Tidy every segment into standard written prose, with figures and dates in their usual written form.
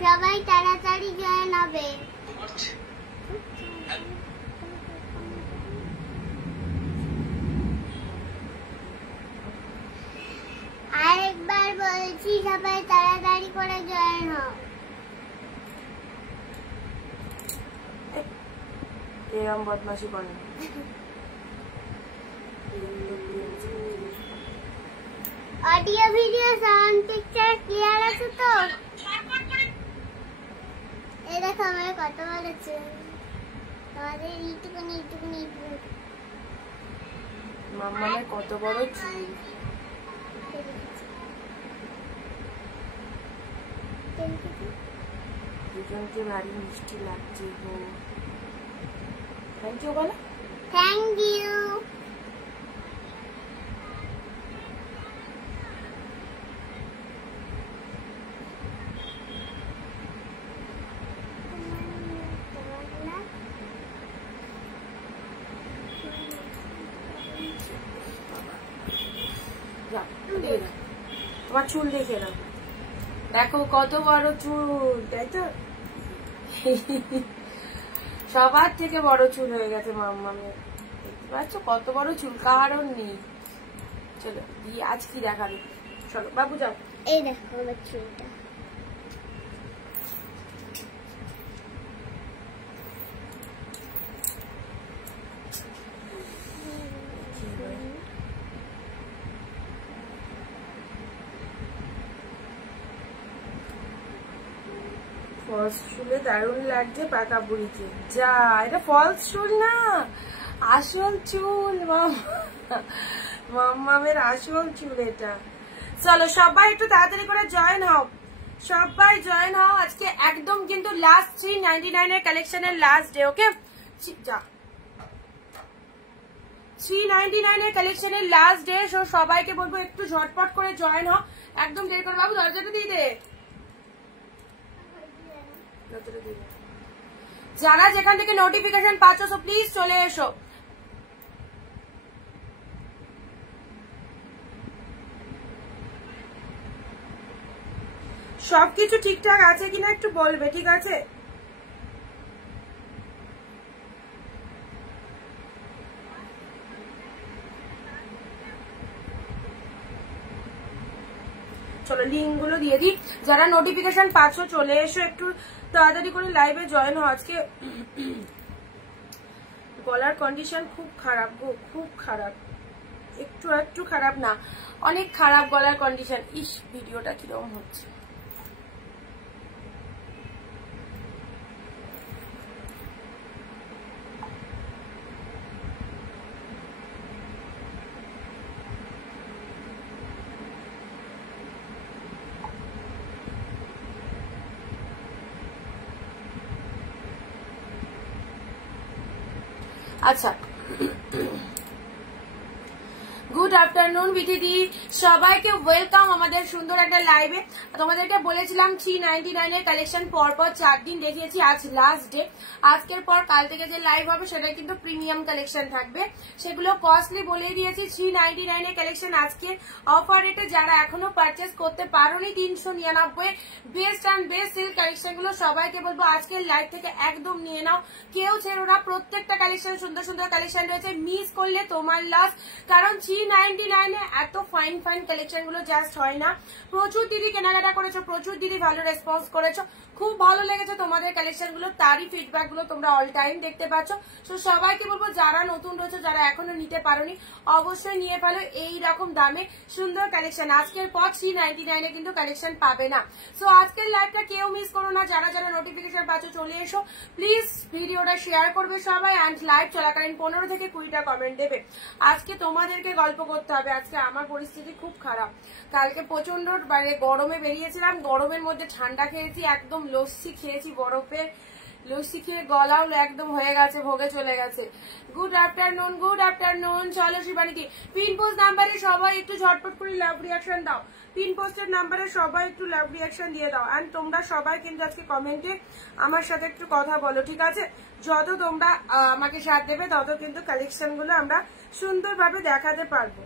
সবাই তাড়াতাড়ি জয়েন হবে। আরেকবার বলছি, সবাই তাড়াতাড়ি করে জয়েন হও। এরকম বদমাশি করে না। Audio video sound picture clear আছে তো? এই দেখো আমার কত বড় চুল, আমাদের এইটুকুনি মাম্মামের কত বড় চুল। দুজনকে ভারী মিষ্টি লাগছে গো। থ্যাংক ইউ বলো। Thank you. তোমার চুল দেখে নাও, দেখো কত বড় চুল, তাই তো? সবার থেকে বড় চুল হয়ে গেছে মাম্মামের, দেখতে পাচ্ছ কত বড় চুল, কারণ নেই। চলো দিয়ে আজ কি দেখাবে, চলো বাবু যাও। এই দেখো আমার চুলটা। ফলস চুলে দারুণ লাগছে পাকা বুড়িকে। যা, এটা ফলস চুল না, আসল চুল মাম্মামের আসল চুল এটা। চলো সবাই একটু তাড়াতাড়ি করে জয়েন হও, সবাই জয়েন হও। আজকে একদম কিন্তু লাস্ট 399 এর কালেকশনের লাস্ট ডে। ওকে, যা 399 এর কালেকশনের লাস্ট ডে। সো সবাইকে বলবো একটু ঝটপট করে জয়েন হও, একদম দেরি করে। বাবু দরজাটা দিয়ে দে। যারা যেখান থেকে নোটিফিকেশন পাচ্ছ প্লিজ চলে এসো। সবকিছু ঠিকঠাক আছে কিনা একটু বলবে, ঠিক আছে? চলো লিঙ্ক গুলো দিয়ে দিই। যারা নোটিফিকেশন পাচ্ছ চলে এসো, একটু তাড়াতাড়ি করে লাইভে জয়েন হও। আজকে গলার কন্ডিশন খুব খারাপ গো, খুব খারাপ, একটু খারাপ না, অনেক খারাপ গলার কন্ডিশন। ইস, ভিডিওটা কিরকম হচ্ছে। আচ্ছা, গুড আফটারনুন বিথিদি, সবাইকে ওয়েলকাম আমাদের সুন্দর একটা লাইভে। তোমাদেরকে বলেছিলাম 399 এর কালেকশন পরপর 4 দিন দেখিয়েছি, আজ লাস্ট ডে। আজকের পর কাল থেকে যে লাইভ হবে সেটা কিন্তু প্রিমিয়াম কালেকশন থাকবে, সেগুলো কস্টলি বলে দিয়েছি। 399 এর কালেকশন আজকে অফার রেটে, যারা এখনো পারচেস করতে পারোনি 399 best and best silk collection গুলো সবাইকে বলবো আজকের লাইভ থেকে একদম নিয়ে নাও, কেউ ছেড়ো না। প্রত্যেকটা কালেকশন সুন্দর সুন্দর কালেকশন রয়েছে, মিস করলে তোমার লস। কারণ 399 এত ফাইন ফাইন কালেকশন গুলো জাস্ট হয় না। প্রচুর দিদি কেনাকাটা করেছো, প্রচুর দিদি ভালো রেসপন্স করেছো, খুব ভালো লেগেছে তোমাদের কালেকশন গুলো, তারই ফিডব্যাক গুলো তোমরা অল টাইম দেখতে পাচ্ছ। তো সবাইকে বলবো যারা নতুন রয়েছে, যারা এখনো নিতে পারোনি, অবশ্যই নিয়ে ফেলো এইরকম দামে সুন্দর কালেকশন। আজকের পর 399 কিন্তু কালেকশন পাবে না। সো আজকের লাইভটা কেউ মিস করো না, যারা যারা নোটিফিকেশন পাচ্ছ চলে এসো প্লিজ, ভিডিওটা শেয়ার করবে সবাই, অ্যান্ড লাইভ চলাকালীন 15 থেকে 20টা কমেন্ট দেবে। আজকে তোমাদেরকে গল্প করতে হবে, আজকে আমার পরিস্থিতি খুব খারাপ। কালকে প্রচন্ড মানে গরমে বেরিয়েছিলাম, গরমের মধ্যে ঠান্ডা খেয়েছি, একদম লস্যি খেয়েছি, বরফের লস্যি খেয়ে গলাও একদম হয়ে গেছে, ভোগে চলে গেছে। Good afternoon, good afternoon. চলো শিবানীদি, পিন পোস্ট নাম্বারে সবাই একটু ঝটপট করে লাভ রিয়াকশন দাও, পিন পোস্টের নাম্বারে সবাই একটু লাভ রিয়াকশন দিয়ে দাও। অ্যান্ড তোমরা সবাই কিন্তু আজকে কমেন্টে আমার সাথে একটু কথা বলো, ঠিক আছে? যত তোমরা আমাকে সাথ দেবে তত কিন্তু কালেকশন গুলো আমরা সুন্দরভাবে দেখাতে পারবো।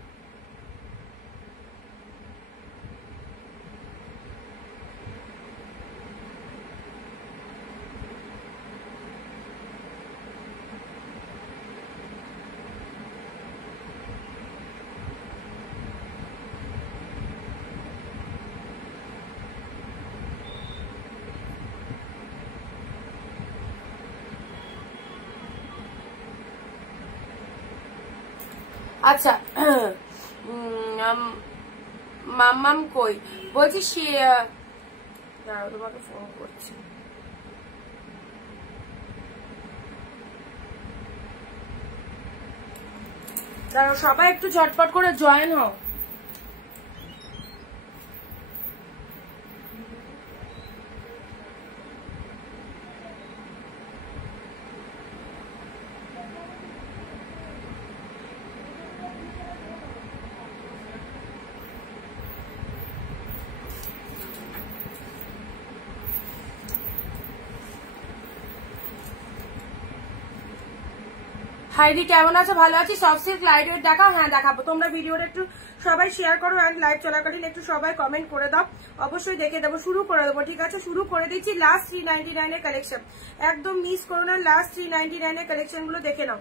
আচ্ছা, মাম্মাম কই? বলছি তোমাকে ফোন করছি। দাঁড়াও, সবাই একটু ঝটপট করে জয়েন হও। হাইদি কেমন আছো? ভালো আছি। সফট সিল্ক লাইট ওয়েট দেখাও? হ্যাঁ দেখাবো। তোমরা ভিডিওটা একটু সবাই শেয়ার করো, অ্যান্ড লাইভ চলাকালীন একটু সবাই কমেন্ট করে দাও, অবশ্যই দেখে দেবো। শুরু করে দেবো, ঠিক আছে? শুরু করে দিচ্ছি লাস্ট 399 এর কালেকশন, একদম মিস করো না। লাস্ট 399 এর কালেকশন গুলো দেখে নাও।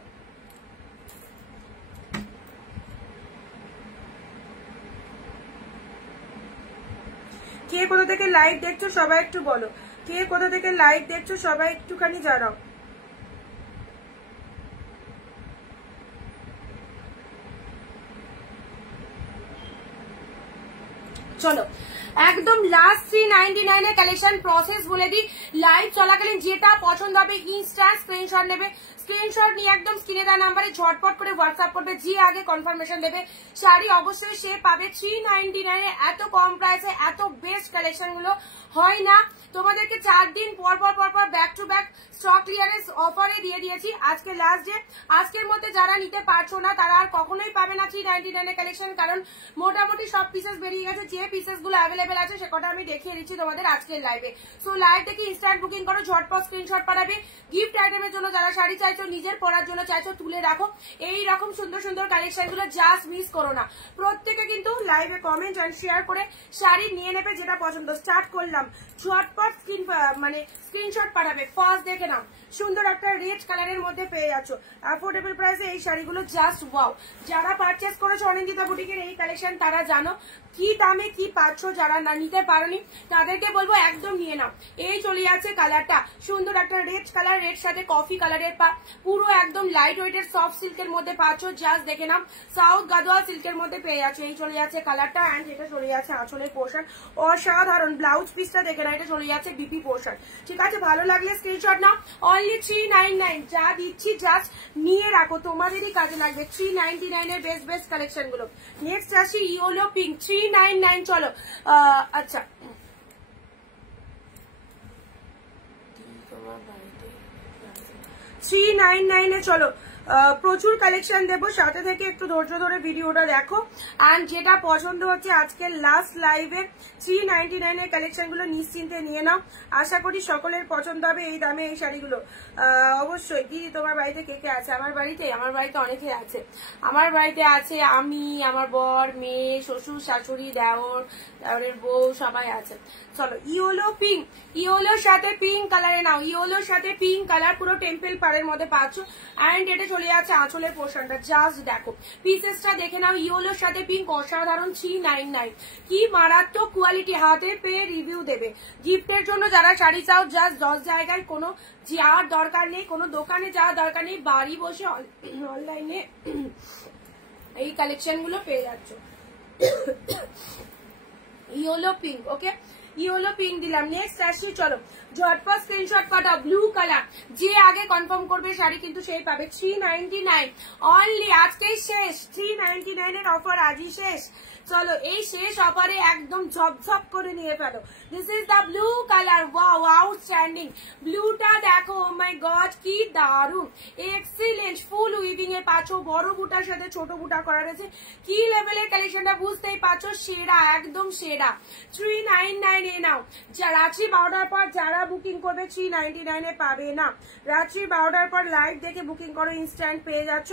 কে কোথা থেকে লাইভ দেখছো সবাই একটু বলো, কে কোথা থেকে লাইভ দেখছো সবাই একটুখানি জানাও। চলো একদম লাস্ট 399 এর কালেকশন প্রসেস বলে দিই। লাইভ চলাকালীন যেটা পছন্দ হবে ইনস্ট্যান্ট স্ক্রিনশট নেবে, স্ক্রিনশট নিয়ে একদম স্ক্রিনে দেওয়া নাম্বারে ঝটপট করে হোয়াটসঅ্যাপ করবে, যে আগে কনফার্মেশন দেবে শাড়ি অবশ্যই সে পাবে। 399 এ এত কম প্রাইসে এত বেস্ট কালেকশন গুলো হয় না। তোমাদেরকে 4 দিন পর পর পর পর back to back stock clearance অফারে দিয়ে দিয়েছি। আজকে লাস্ট ডে, আজকের মধ্যে যারা নিতে পারছো না তারা আর কখনোই পাবে না 399 এর কালেকশন, কারণ মোটামুটি সব পিসেস বেরিয়ে গেছে। যে পিসেস গুলো অ্যাভেলেবেল আছে সে কটা আমি দেখিয়ে দিচ্ছি তোমাদের আজকের লাইভে। সো লাইভ থেকে ইনস্ট্যান্ট বুকিং করো, ঝটপট স্ক্রিনশট পাঠাবে। গিফট আইটেমের জন্য যারা শাড়ি চাইছো, নিজের পরার জন্য চাইছো, তুলে রাখো। এই রকম সুন্দর সুন্দর কালেকশন গুলো জাস্ট মিস করো না। প্রত্যেকে কিন্তু লাইভে কমেন্ট এন্ড শেয়ার করে শাড়ি নিয়ে নেবে যেটা পছন্দ। স্টার্ট করলাম, ঝটপট স্ক্রিনশট পাঠাবে। ফার্স্ট দেখে নাও, সুন্দর একটা রেড কালারের মধ্যে পেয়ে যাচ্ছ অ্যাফোর্ডেবল প্রাইসে এই শাড়িগুলো, জাস্ট ওয়াও। যারা পারচেস করেছো অনিন্দিতা বুটিকের এই কালেকশন তারা জানো কি দামে কি পাচ্ছ। যারা না নিতে পারোনি তাদেরকে বলবো একদম নিয়ে নাও। এই চলে যাচ্ছে কালারটা, সুন্দর একটা রেড কালার, রেড সাথে কফি কালারের পুরো একদম লাইট ওয়েটের সফট সিল্কের মধ্যে পাচ্ছ। জাস্ট দেখে নাও, সাউথ গাদোয়া সিল্কের মধ্যে পেয়ে যাচ্ছ। এই চলে যাচ্ছে কালারটা, অ্যান্ড এটা চলে যাচ্ছে আঁচলের পোর্শন, অসাধারণ। ব্লাউজ পিসটা দেখে না, এটা চলে যাচ্ছে বিপি পোর্শন, ঠিক আছে? ভালো লাগলে স্ক্রিনশট নাও। অনলি 399 যা দিচ্ছি জাস্ট নিয়ে রাখো, তোমাদেরই কাজে লাগবে। 399 এর বেস্ট বেস্ট কালেকশন গুলো। নেক্সট আসি ইয়েলো পিঙ্ক 399। চলো আচ্ছা, তোমার বাড়িতে 399 এ চলো প্রচুর কালেকশন দেবো, সাথে থেকে একটু ধৈর্য ধরে ভিডিওটা দেখো। অ্যান্ড যেটা পছন্দ হচ্ছে আজকের লাস্ট লাইভে 399 এর কালেকশন গুলো নিশ্চিন্তে নিয়ে নাও। আশা করি সকলের পছন্দ হবে এই দামে এই শাড়িগুলো। অবশ্যই। দিদি তোমার বাড়িতে কে কে আছে? আমার বাড়িতে অনেকে আছে। আমার বাড়িতে আছে আমি, আমার বর, মেয়ে, শ্বশুর, শাশুড়ি, দেওরের বউ, সবাই আছে। চলো ইয়েলো পিঙ্ক, ইয়েলোর সাথে পিঙ্ক কালারে নাও। ইয়েলোর সাথে পিঙ্ক কালার পুরো টেম্পল পাড়ের মধ্যে পাচ্ছ। অ্যান্ড এটা চলে যাচ্ছে আঁচলের পোর্শনটা, জাস্ট দেখো পিসেসটা দেখে নাও, ইয়েলোর সাথে পিঙ্ক অসাধারণ 399, কি মারাত্মক কোয়ালিটি, হাতে পেয়ে রিভিউ দেবে। গিফটের জন্য যারা শাড়ি চাও জাস্ট 10 জায়গায় কোনো যাওয়ার দরকার নেই, কোনো দোকানে যাওয়ার দরকার নেই, বাড়ি বসে অনলাইনে এই কালেকশন গুলো পেয়ে যাচ্ছ। ইয়েলো পিঙ্ক, ওকে ইয়েলো পিঙ্ক দিলাম। নেক্সট আসছি, চলো ঝটপট স্ক্রিনশট পাঠাও। ব্লু কালার, যে আগে কনফার্ম করবে শাড়ি কিন্তু সেই পাবে। 399 অনলি, আজকেই শেষ, 399 এর অফার আজই শেষ। চলো এই শেষ অফারে একদম ঝপঝপ করে নিয়ে ফেলো। This is the blue colour, wow outstanding. ব্লুটা দেখো, ও মাই গড কি দারুন, এক্সিলেন্ট, ফুল উইভিং এ পাচ্ছ, বড় বুটার সাথে ছোট বুটা করা রয়েছে। কি লেভেলের কালেকশনটা বুঝতেই পারছো, সেরা একদম সেরা। 399 এ নাও। রাত্রি 12টার পর যারা বুকিং করবে 399 এ পাবে না। রাত্রি 12টার পর লাইভ দেখে বুকিং করো, ইনস্ট্যান্ট পেয়ে যাচ্ছ।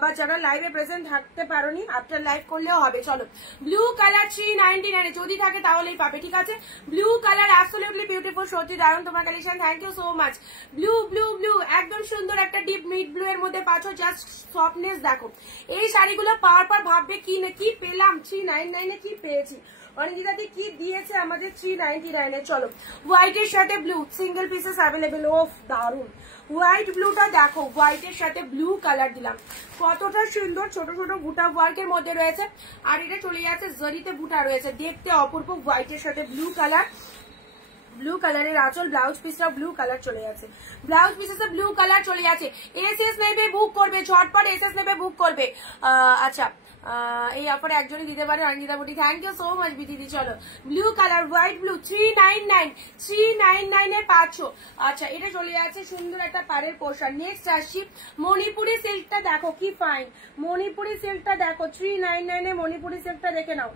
বা যারা লাইভে প্রেজেন্ট থাকতে পারোনি, আফটার লাইভ করলেও হবে। চলো ব্লু কালার 399 এ যদি থাকে তাহলেই পাবে, ঠিক আছে। ব্লু কালার অ্যাবসলিউটলি বিউটিফুল, সত্যি দারুণ তোমার collection, thank you so much. Blue blue blue একদম সুন্দর একটা ডিপ মিড ব্লু এর মধ্যে পাচ্ছ, জাস্ট সফটনেস দেখো। এই শাড়িগুলো পাওয়ার পর ভাববে কি না কি পেলাম, 399 এ কি পেয়েছি। অনিন্দিতাদি কি দিয়েছে আমাদের 399 এ। চলো হোয়াইটের সাথে ব্লু, সিঙ্গেল পিসেস অ্যাভেলেবেল, ওফ দারুন। হোয়াইট ব্লুটা দেখো, হোয়াইটের সাথে ব্লু কালার দিলাম, কতটা সুন্দর, ছোট ছোট বুটা ওয়ার্কের মধ্যে রয়েছে। আর এটা চলে যাচ্ছে জরিতে বুটা রয়েছে, দেখতে অপূর্ব। হোয়াইটের সাথে ব্লু কালার, ব্লু কালারের আঁচল, ব্লাউজ পিসটা ব্লু কালার চলে যাচ্ছে, ব্লাউজ পিসে ব্লু কালার চলে যাচ্ছে। এসএস নেবে বুক করবে, ঝটপট এসএস নেবে বুক করবে। আচ্ছা এই অফারে একজনই দিতে পারে, অঙ্কিতা বুটি, থ্যাংক ইউ সো মাচ বিদিদি। চলো ব্লু কালার, হোয়াইট ব্লু, 399 এ পাচ্ছ। আচ্ছা এটা চলে যাচ্ছে সুন্দর একটা পাড়ের পোশাক। নেক্সট আসছি মণিপুরি সিল্কটা, দেখো কি ফাইন মণিপুরি সিল্কটা দেখো, 399 এ মণিপুরি সিল্কটা দেখে নাও।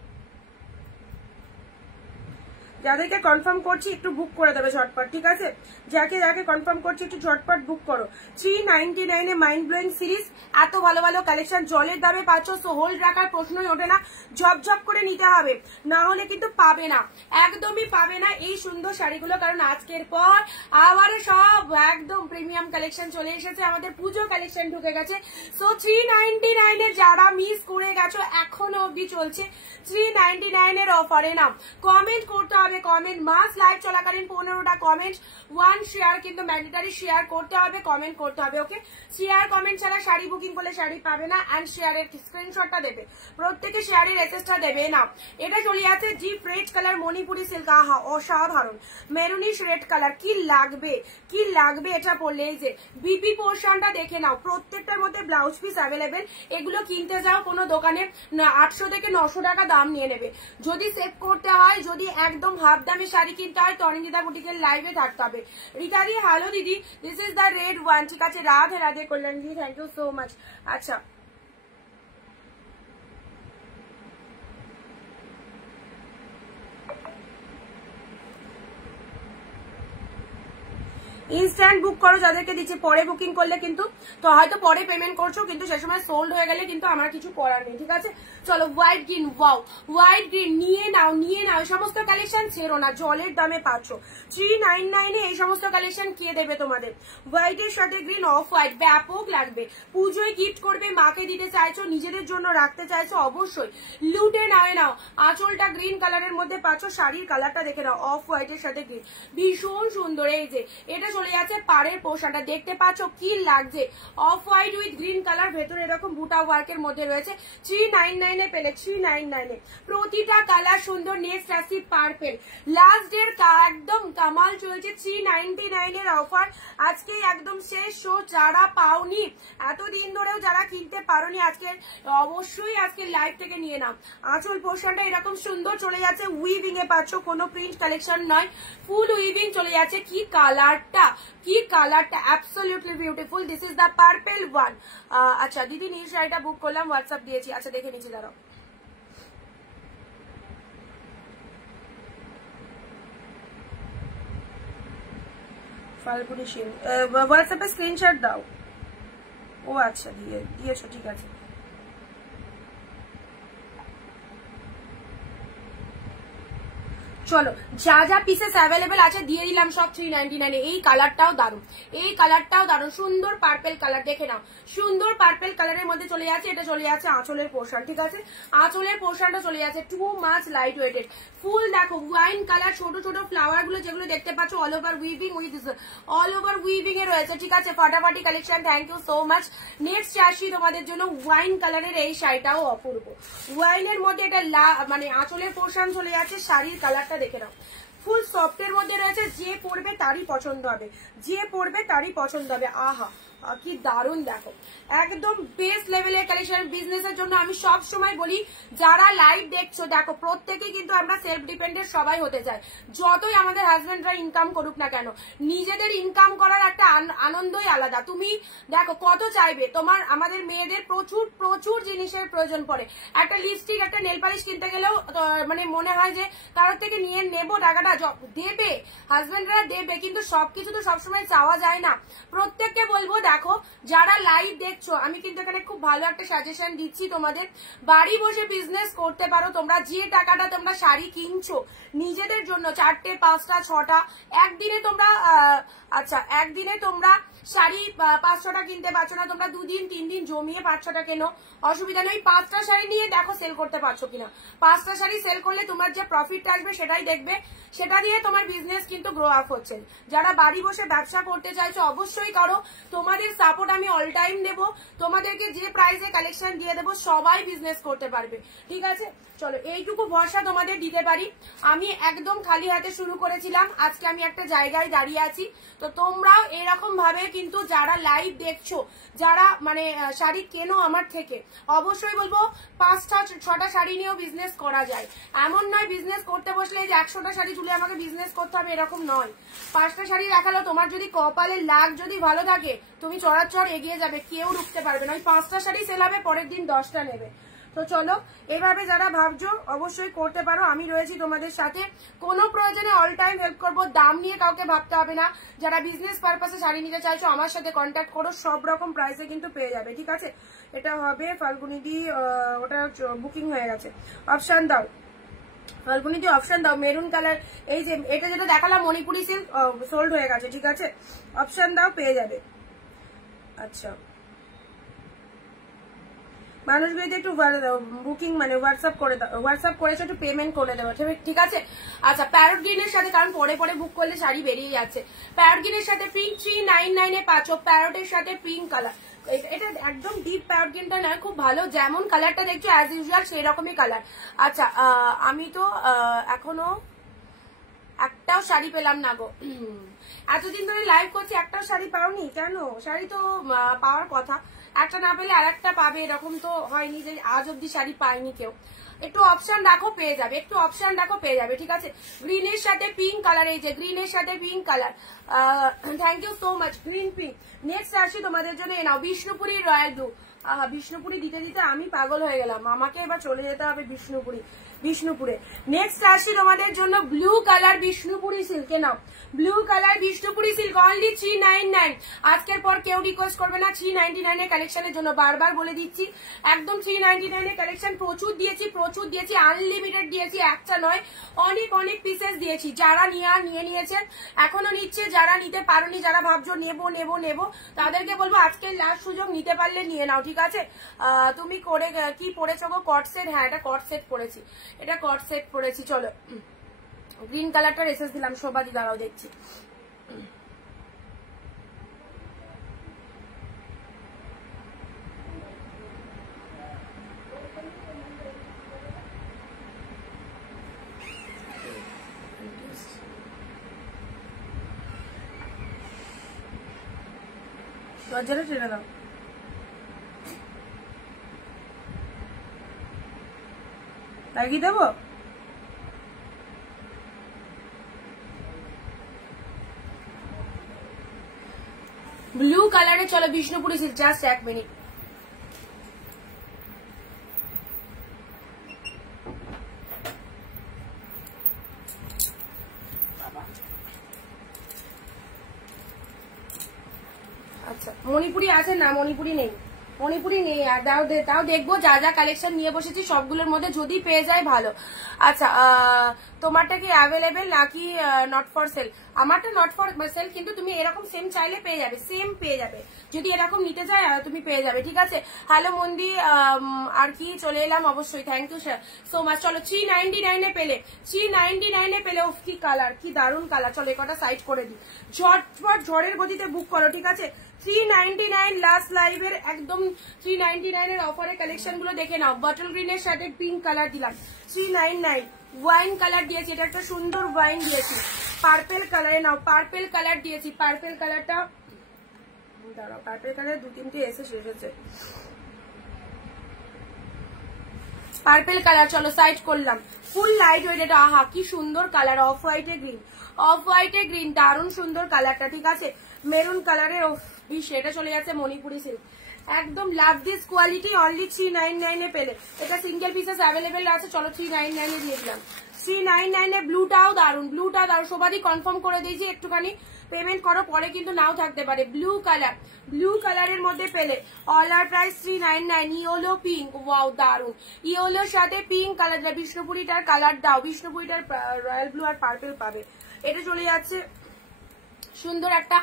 যাদেরকে কনফার্ম করছি একটু বুক করে দেবে ঝটপট, ঠিক আছে। যাকে যাকে কনফার্ম করছি একটু ঝটপট বুক করো। 399 এ মাইন্ড ব্লোয়িং সিরিজ, এত ভালো ভালো কালেকশন জলের দামে পাচ্ছ, সো হোল্ড রাখার প্রশ্নই ওঠে না, ঝপঝপ করে নিতে হবে, না হলে কিন্তু পাবে না, একদমই পাবে না এই সুন্দর শাড়িগুলো। কারণ আজকের পর আবারও সব একদম প্রিমিয়াম কালেকশন চলে এসেছে, আমাদের পুজো কালেকশন ঢুকে গেছে। সো 399 এর যারা মিস করে গেছো এখনো অব্দি চলছে 399 এর অফারে নাম। কমেন্ট করতে হবে, কমেন্ট মাস লাইভ চলাকালীন 15টা কমেন্ট, 1 শেয়ার কিন্তু ম্যান্ডেটরি, শেয়ার করতে হবে, কমেন্ট করতে হবে, ওকে। শেয়ার কমেন্ট ছাড়া শাড়ি বুকিং করলে শাড়ি পাবে না। এন্ড শেয়ারের স্ক্রিনশটটা দেবে, প্রত্যেকে শেয়ারের এসএসটা দেবে না। এটা চলে যাচ্ছে deep red colour Manipuri silk, আহা অসাধারণ, মেরুনিশ রেড কালার, কি লাগবে কি লাগবে এটা পরলে। এই যে বিপি পোর্শনটা দেখে নাও, প্রত্যেকটার মধ্যে ব্লাউজ পিস অ্যাভেলেবেল। এগুলো কিনতে যাও কোনো দোকানে 800 থেকে 900 টাকা দাম নিয়ে নেবে। যদি সেভ করতে হয়, যদি একদম হাফ দামে শাড়ি কিনতে হয়, অনিন্দিতা বুটিকের লাইভে থাকতে হবে। রিতাদি হ্যালো দিদি, this is the red one, ঠিক আছে। রাধে রাধে কল্যাণ দি, থ্যাংক ইউ সো মাচ। আচ্ছা ইনস্ট্যান্ট বুক করো যাদেরকে দিচ্ছে, পরে বুকিং করলে কিন্তু তো হয়তো পরে পেমেন্ট করছো, কিন্তু সে সময় সোল্ড হয়ে গেলে কিন্তু আমার কিছু করার নেই, ঠিক আছে। চলো white green, wow white green নিয়ে নাও, নিয়ে নাও, এই সমস্ত কালেকশন ছেড়ো না, জলের দামে পাচ্ছ। 399 এ এই সমস্ত কালেকশন কে দেবে তোমাদের। হোয়াইটের সাথে গ্রিন, অফ হোয়াইট, ব্যাপক লাগবে। পুজোয় গিফট করবে, মাকে দিতে চাইছো, নিজেদের জন্য রাখতে চাইছো, অবশ্যই লুটে নাও নাও। আঁচলটা গ্রিন কালারের মধ্যে পাচ্ছ, শাড়ির কালারটা দেখে নাও, অফ হোয়াইটের সাথে গ্রিন, ভীষণ সুন্দর। এই যে এটা চলে যাচ্ছে পাড়ের পোশাকটা, দেখতে পাচ্ছ কি লাগছে, off white with green colour, ভেতরে এরকম বুটা ওয়ার্কের মধ্যে রয়েছে। 399 এ পেলে, 399 এ প্রতিটা কালার সুন্দর। নেক্সট আসি পার্পেল, লাস্ট ডের একদম কামাল চলছে, 399 এর অফার আজকে একদম শেষ। শো যারা পাওনি এতদিন ধরেও, যারা কিনতে পারোনি, আজকে অবশ্যই আজকে লাইভ থেকে নিয়ে নাও। আঁচল পোর্শনটা এরকম সুন্দর চলে যাচ্ছে, উইভিং এ পাচ্ছ, কোনো প্রিন্ট কালেকশন নয়, ফুল উইভিং চলে যাচ্ছে। কি কালারটা, কি কালারটা, absolutely beautiful. This is the purple one. আচ্ছা দিদি নীল শাড়িটা বুক করলাম, হোয়াটসঅ্যাপ দিয়েছি, আচ্ছা দেখে নিচ্ছি, দাঁড়াও। ফাল্গুনি সিং, হোয়াটসঅ্যাপে স্ক্রিনশট দাও। ও আচ্ছা দিয়েছো, ঠিক আছে। চলো যা যা পিসেস অ্যাভেলেবেল আছে দিয়ে দিলাম সব 399 এই কালারটাও দারুন, এই কালারটাও দারুন, সুন্দর পার্পেল কালার, দেখে নাও সুন্দর পার্পেল কালারের মধ্যে চলে যাচ্ছে। এটা চলে যাচ্ছে আঁচলের পোর্শন, ঠিক আছে, আঁচলের পোর্শনটা চলে যাচ্ছে টু মাচ লাইট ওয়েটেড। ফুল দেখো ওয়াইন কালার, ছোট ছোট ফ্লাওয়ার গুলো যেগুলো দেখতে পাচ্ছ all over weaving with all over weaving এ রয়েছে, ঠিক আছে, ফাটাফাটি collection. Thank you so much. Next আসি তোমাদের জন্য ওয়াইন কালারের এই শাড়িটাও অপূর্ব, ওয়াইনের মধ্যে এটা মানে আঁচলের পোর্শন চলে যাচ্ছে। শাড়ির কালারটা দেখে নাও, ফুল সফটের মধ্যে রয়েছে, যে পরবে তারই পছন্দ হবে, যে পরবে তারই পছন্দ হবে। আহা কি দারুণ, দেখো একদম বেস্ট লেভেলের কালেকশন। বিজনেসের জন্য আমি সব সময় বলি যারা লাইভ দেখছো, দেখো প্রত্যেকে কিন্তু আমরা সেলফ ডিপেন্ডেন্ট সবাই হতে চাই, যতই আমাদের হাজবেন্ডরা ইনকাম করুক না কেন, নিজেদের ইনকাম করার একটা আনন্দই আলাদা। তুমি দেখো কত চাইবে, তোমার আমাদের মেয়েদের প্রচুর প্রচুর জিনিসের প্রয়োজন পড়ে। একটা লিপস্টিক একটা নেল পালিশ কিনতে গেলেও মানে মনে হয় যে কারোর থেকে নিয়ে নেবো, টাকাটা দেবে, হাজবেন্ডরা দেবে, কিন্তু সবকিছু তো সবসময় চাওয়া যায় না। প্রত্যেককে বলবো দেখো যারা লাইভ দেখছো, আমি কিন্তু এখানে খুব ভালো একটা সাজেশন দিচ্ছি তোমাদের, বাড়ি বসে বিজনেস করতে পারো তোমরা। যে টাকাটা তোমরা শাড়ি কিনছো নিজেদের জন্য 4টে 5টা 6টা, একদিনে তোমরা আচ্ছা একদিনে তোমরা শাড়ি 5-6টা কিনতে পারছো না, তোমরা 2 দিন 3 দিন জমিয়ে 5-6টা কেনো, অসুবিধা নেই। 5টা শাড়ি নিয়ে দেখো সেল করতে পারছো কিনা, 5টা শাড়ি সেল করলে তোমার যে প্রফিটটা আসবে সেটাই দেখবে, সেটা দিয়ে তোমার বিজনেস কিন্তু গ্রো আপ হচ্ছে। যারা বাড়ি বসে ব্যবসা করতে চাইছো অবশ্যই করো, তোমাদের সাপোর্ট আমি অল টাইম দেবো, তোমাদেরকে যে প্রাইসে কালেকশন দিয়ে দেবো সবাই বিজনেস করতে পারবে, ঠিক আছে। চলো এইটুকু ভরসা তোমাদের দিতে পারি। আমি একদম খালি হাতে শুরু করেছিলাম, আজকে আমি একটা জায়গায় দাঁড়িয়ে আছি। তো তোমরাও এরকম ভাবে কিন্তু যারা লাইভ দেখছো, যারা মানে শাড়ি কেনো আমার থেকে, অবশ্যই বলবো 5-6টা শাড়ি নিয়েও বিজনেস করা যায়। এমন নয় বিজনেস করতে বসলে যে 100টা শাড়ি তুলে আমাকে বিজনেস করতে হবে, এরকম নয়। 5টা শাড়ি দেখালো, তোমার যদি কপালের লাগ যদি ভালো থাকে তুমি চড়াচড় এগিয়ে যাবে, কেউ রুখতে পারবে না। ওই 5টা শাড়ি সেল হবে, পরের দিন 10টা নেবে। তো চলো এভাবে যারা ভাবছো অবশ্যই করতে পারো, আমি রয়েছি তোমাদের সাথে, কোনো প্রয়োজনে অল টাইম হেল্প করবো। দাম নিয়ে কাউকে ভাবতে হবে না। যারা বিজনেস পারপাসে শাড়ি নিতে চাইছো আমার সাথে কন্ট্যাক্ট করো, সব রকম প্রাইসে কিন্তু পেয়ে যাবে, ঠিক আছে। এটা হবে ফাল্গুনি দি, ওটা বুকিং হয়ে গেছে, অপশন দাও ফাল্গুনি দি, অপশন দাও। মেরুন কালার, এই যে এটা যেটা দেখালাম মণিপুরি সিল্ক সোল্ড হয়ে গেছে, ঠিক আছে, অপশন দাও পেয়ে যাবে। আচ্ছা মানুষগুলো একটু বুকিং মানে হোয়াটসঅ্যাপ করে দাও, হোয়াটসঅ্যাপ করেছে একটু পেমেন্ট করে দেবো, ঠিক আছে। আচ্ছা প্যারট গ্রিনের সাথে, কারণ পরে পরে বুক করলে শাড়ি বেরিয়ে যাচ্ছে, প্যারট গ্রিনের সাথে পিঙ্ক 399 পাচ্ছ, প্যারটের সাথে পিঙ্ক কালার। এটা একদম ডিপ প্যারট গ্রিনটা নয়, খুব ভালো, যেমন কালারটা দেখছো অ্যাজ ইউজুয়াল সেই রকমই কালার। আচ্ছা আমি তো এখনো একটাও শাড়ি পেলাম না গো, এতদিন ধরে লাইভ করছি একটাও শাড়ি পাওনি কেন? শাড়ি তো পাওয়ার কথা, একটা না পেলে আর একটা পাবে, এরকম তো হয়নি যে আজ অব্দি শাড়ি পায়নি কেউ। একটু অপশন রাখো পেয়ে যাবে, একটু অপশন রাখো পেয়ে যাবে, ঠিক আছে। গ্রিনের সাথে পিঙ্ক কালার, এই যে গ্রিনের সাথে pink colour, thank you so much, green pink. Next আসি তোমাদের জন্য, এ নাও বিষ্ণুপুরি রয়্যাল ব্লু। বিষ্ণুপুরি দিতে দিতে আমি পাগল হয়ে গেলাম, আমাকে এবার চলে যেতে হবে বিষ্ণুপুরে। নেক্সট আসি তোমাদের জন্য ব্লু কালার বিষ্ণুপুরি সিল্কে, নাও blue colour Bishnupuri silk, only 399। আজকের পর কেউ রিকোয়েস্ট করবে না 399 এর কালেকশনের জন্য, বারবার বলে দিচ্ছি একদম 399 এর কালেকশন প্রচুর দিয়েছি, আনলিমিটেড দিয়েছি, একটা নয় অনেক অনেক পিসেস দিয়েছি। যারা নিয়ে নিয়েছেন এখনো নিচ্ছে, যারা নিতে পারোনি, যারা ভাবছো নেবো তাদেরকে বলবো আজকের লাস্ট সুযোগ, নিতে পারলে নিয়ে নাও, ঠিক আছে। তুমি করে কি পরেছো গো? কট সেট, হ্যাঁ এটা কট সেট পরেছি, এটা কট সেট পরেছি। চলো গ্রিন কালারটা এসএস দিলাম, শোভাদি দাঁড়াও দেখছি। দরজাটা টেনে দাও, লাগিয়ে দেবো। ব্লু কালারে চলো বিষ্ণুপুরি সিল্ক, জাস্ট 1 মিনিট। আচ্ছা মণিপুরি আছে না? মণিপুরি নেই, মণিপুরি নেই আর তাও দেখবো যা যা কালেকশন নিয়ে বসেছি সবগুলোর মধ্যে যদি পেয়ে যায় ভালো। আচ্ছা তোমারটা কি অ্যাভেলেবেল নাকি নট ফর সেল? আমারটা নট ফর সেল, কিন্তু তুমি এরকম সেম চাইলে পেয়ে যাবে, সেম পেয়ে যাবে, যদি এরকম নিতে চাই তুমি পেয়ে যাবে, ঠিক আছে। হ্যালো মন্দি, আর কি চলে এলাম অবশ্যই, থ্যাংক ইউ সো মাচ। চলো 399 পেলে, 399 পেলে। ওফ কি কালার, কি দারুন কালার। চলো এই কটা সাইড করে দিই, ঝটপট ঝড়ের গতিতে বুক করো, ঠিক আছে। 399 লাস্ট লাইভের একদম 399 এর অফারে কালেকশন গুলো দেখে নাও। বটল গ্রিনের সাথে পিঙ্ক কালার দিলাম 399, ওয়াইন কালার দিয়েছি, এটা একটা সুন্দর ওয়াইন দিয়েছি। পার্পেল কালারে নাও, পার্পেল কালার দিয়েছি, পার্পেল কালারটা দাঁড়াও, পার্পেল কালার 2-3টে এসে শেষ হচ্ছে। পার্পেল কালার চলো সাইড করলাম, ফুল লাইট ওয়েট, এটা আহা কি সুন্দর কালার, অফ হোয়াইটে গ্রিন, অফ হোয়াইটে গ্রিন, দারুণ সুন্দর কালারটা, ঠিক আছে। মেরুন কালারে এটা চলে যাচ্ছে মণিপুরি সিল্ক, একদম লাভ দিস কোয়ালিটি, অনলি 399 পেলে। এটা সিঙ্গেল পিসেস অ্যাভেলেবেল আছে, চলো 399 দিয়ে দিলাম। 399 ব্লুটাও দারুন, ব্লুটাও দারুন, সবারই কনফার্ম করে দিয়েছি, একটুখানি পেমেন্ট করো, পরে কিন্তু নাও থাকতে পারে। ব্লু কালার, ব্লু কালারের মধ্যে পেলে, অল আর প্রাইস 399। ইয়েলো পিঙ্ক, ওয়াও দারুন, ইয়েলোর সাথে পিঙ্ক কালার, বিষ্ণুপুরিটার কালার দাও, বিষ্ণুপুরিটার রয়্যাল ব্লু আর পার্পেল পাবে। এটা চলে যাচ্ছে সুন্দর একটা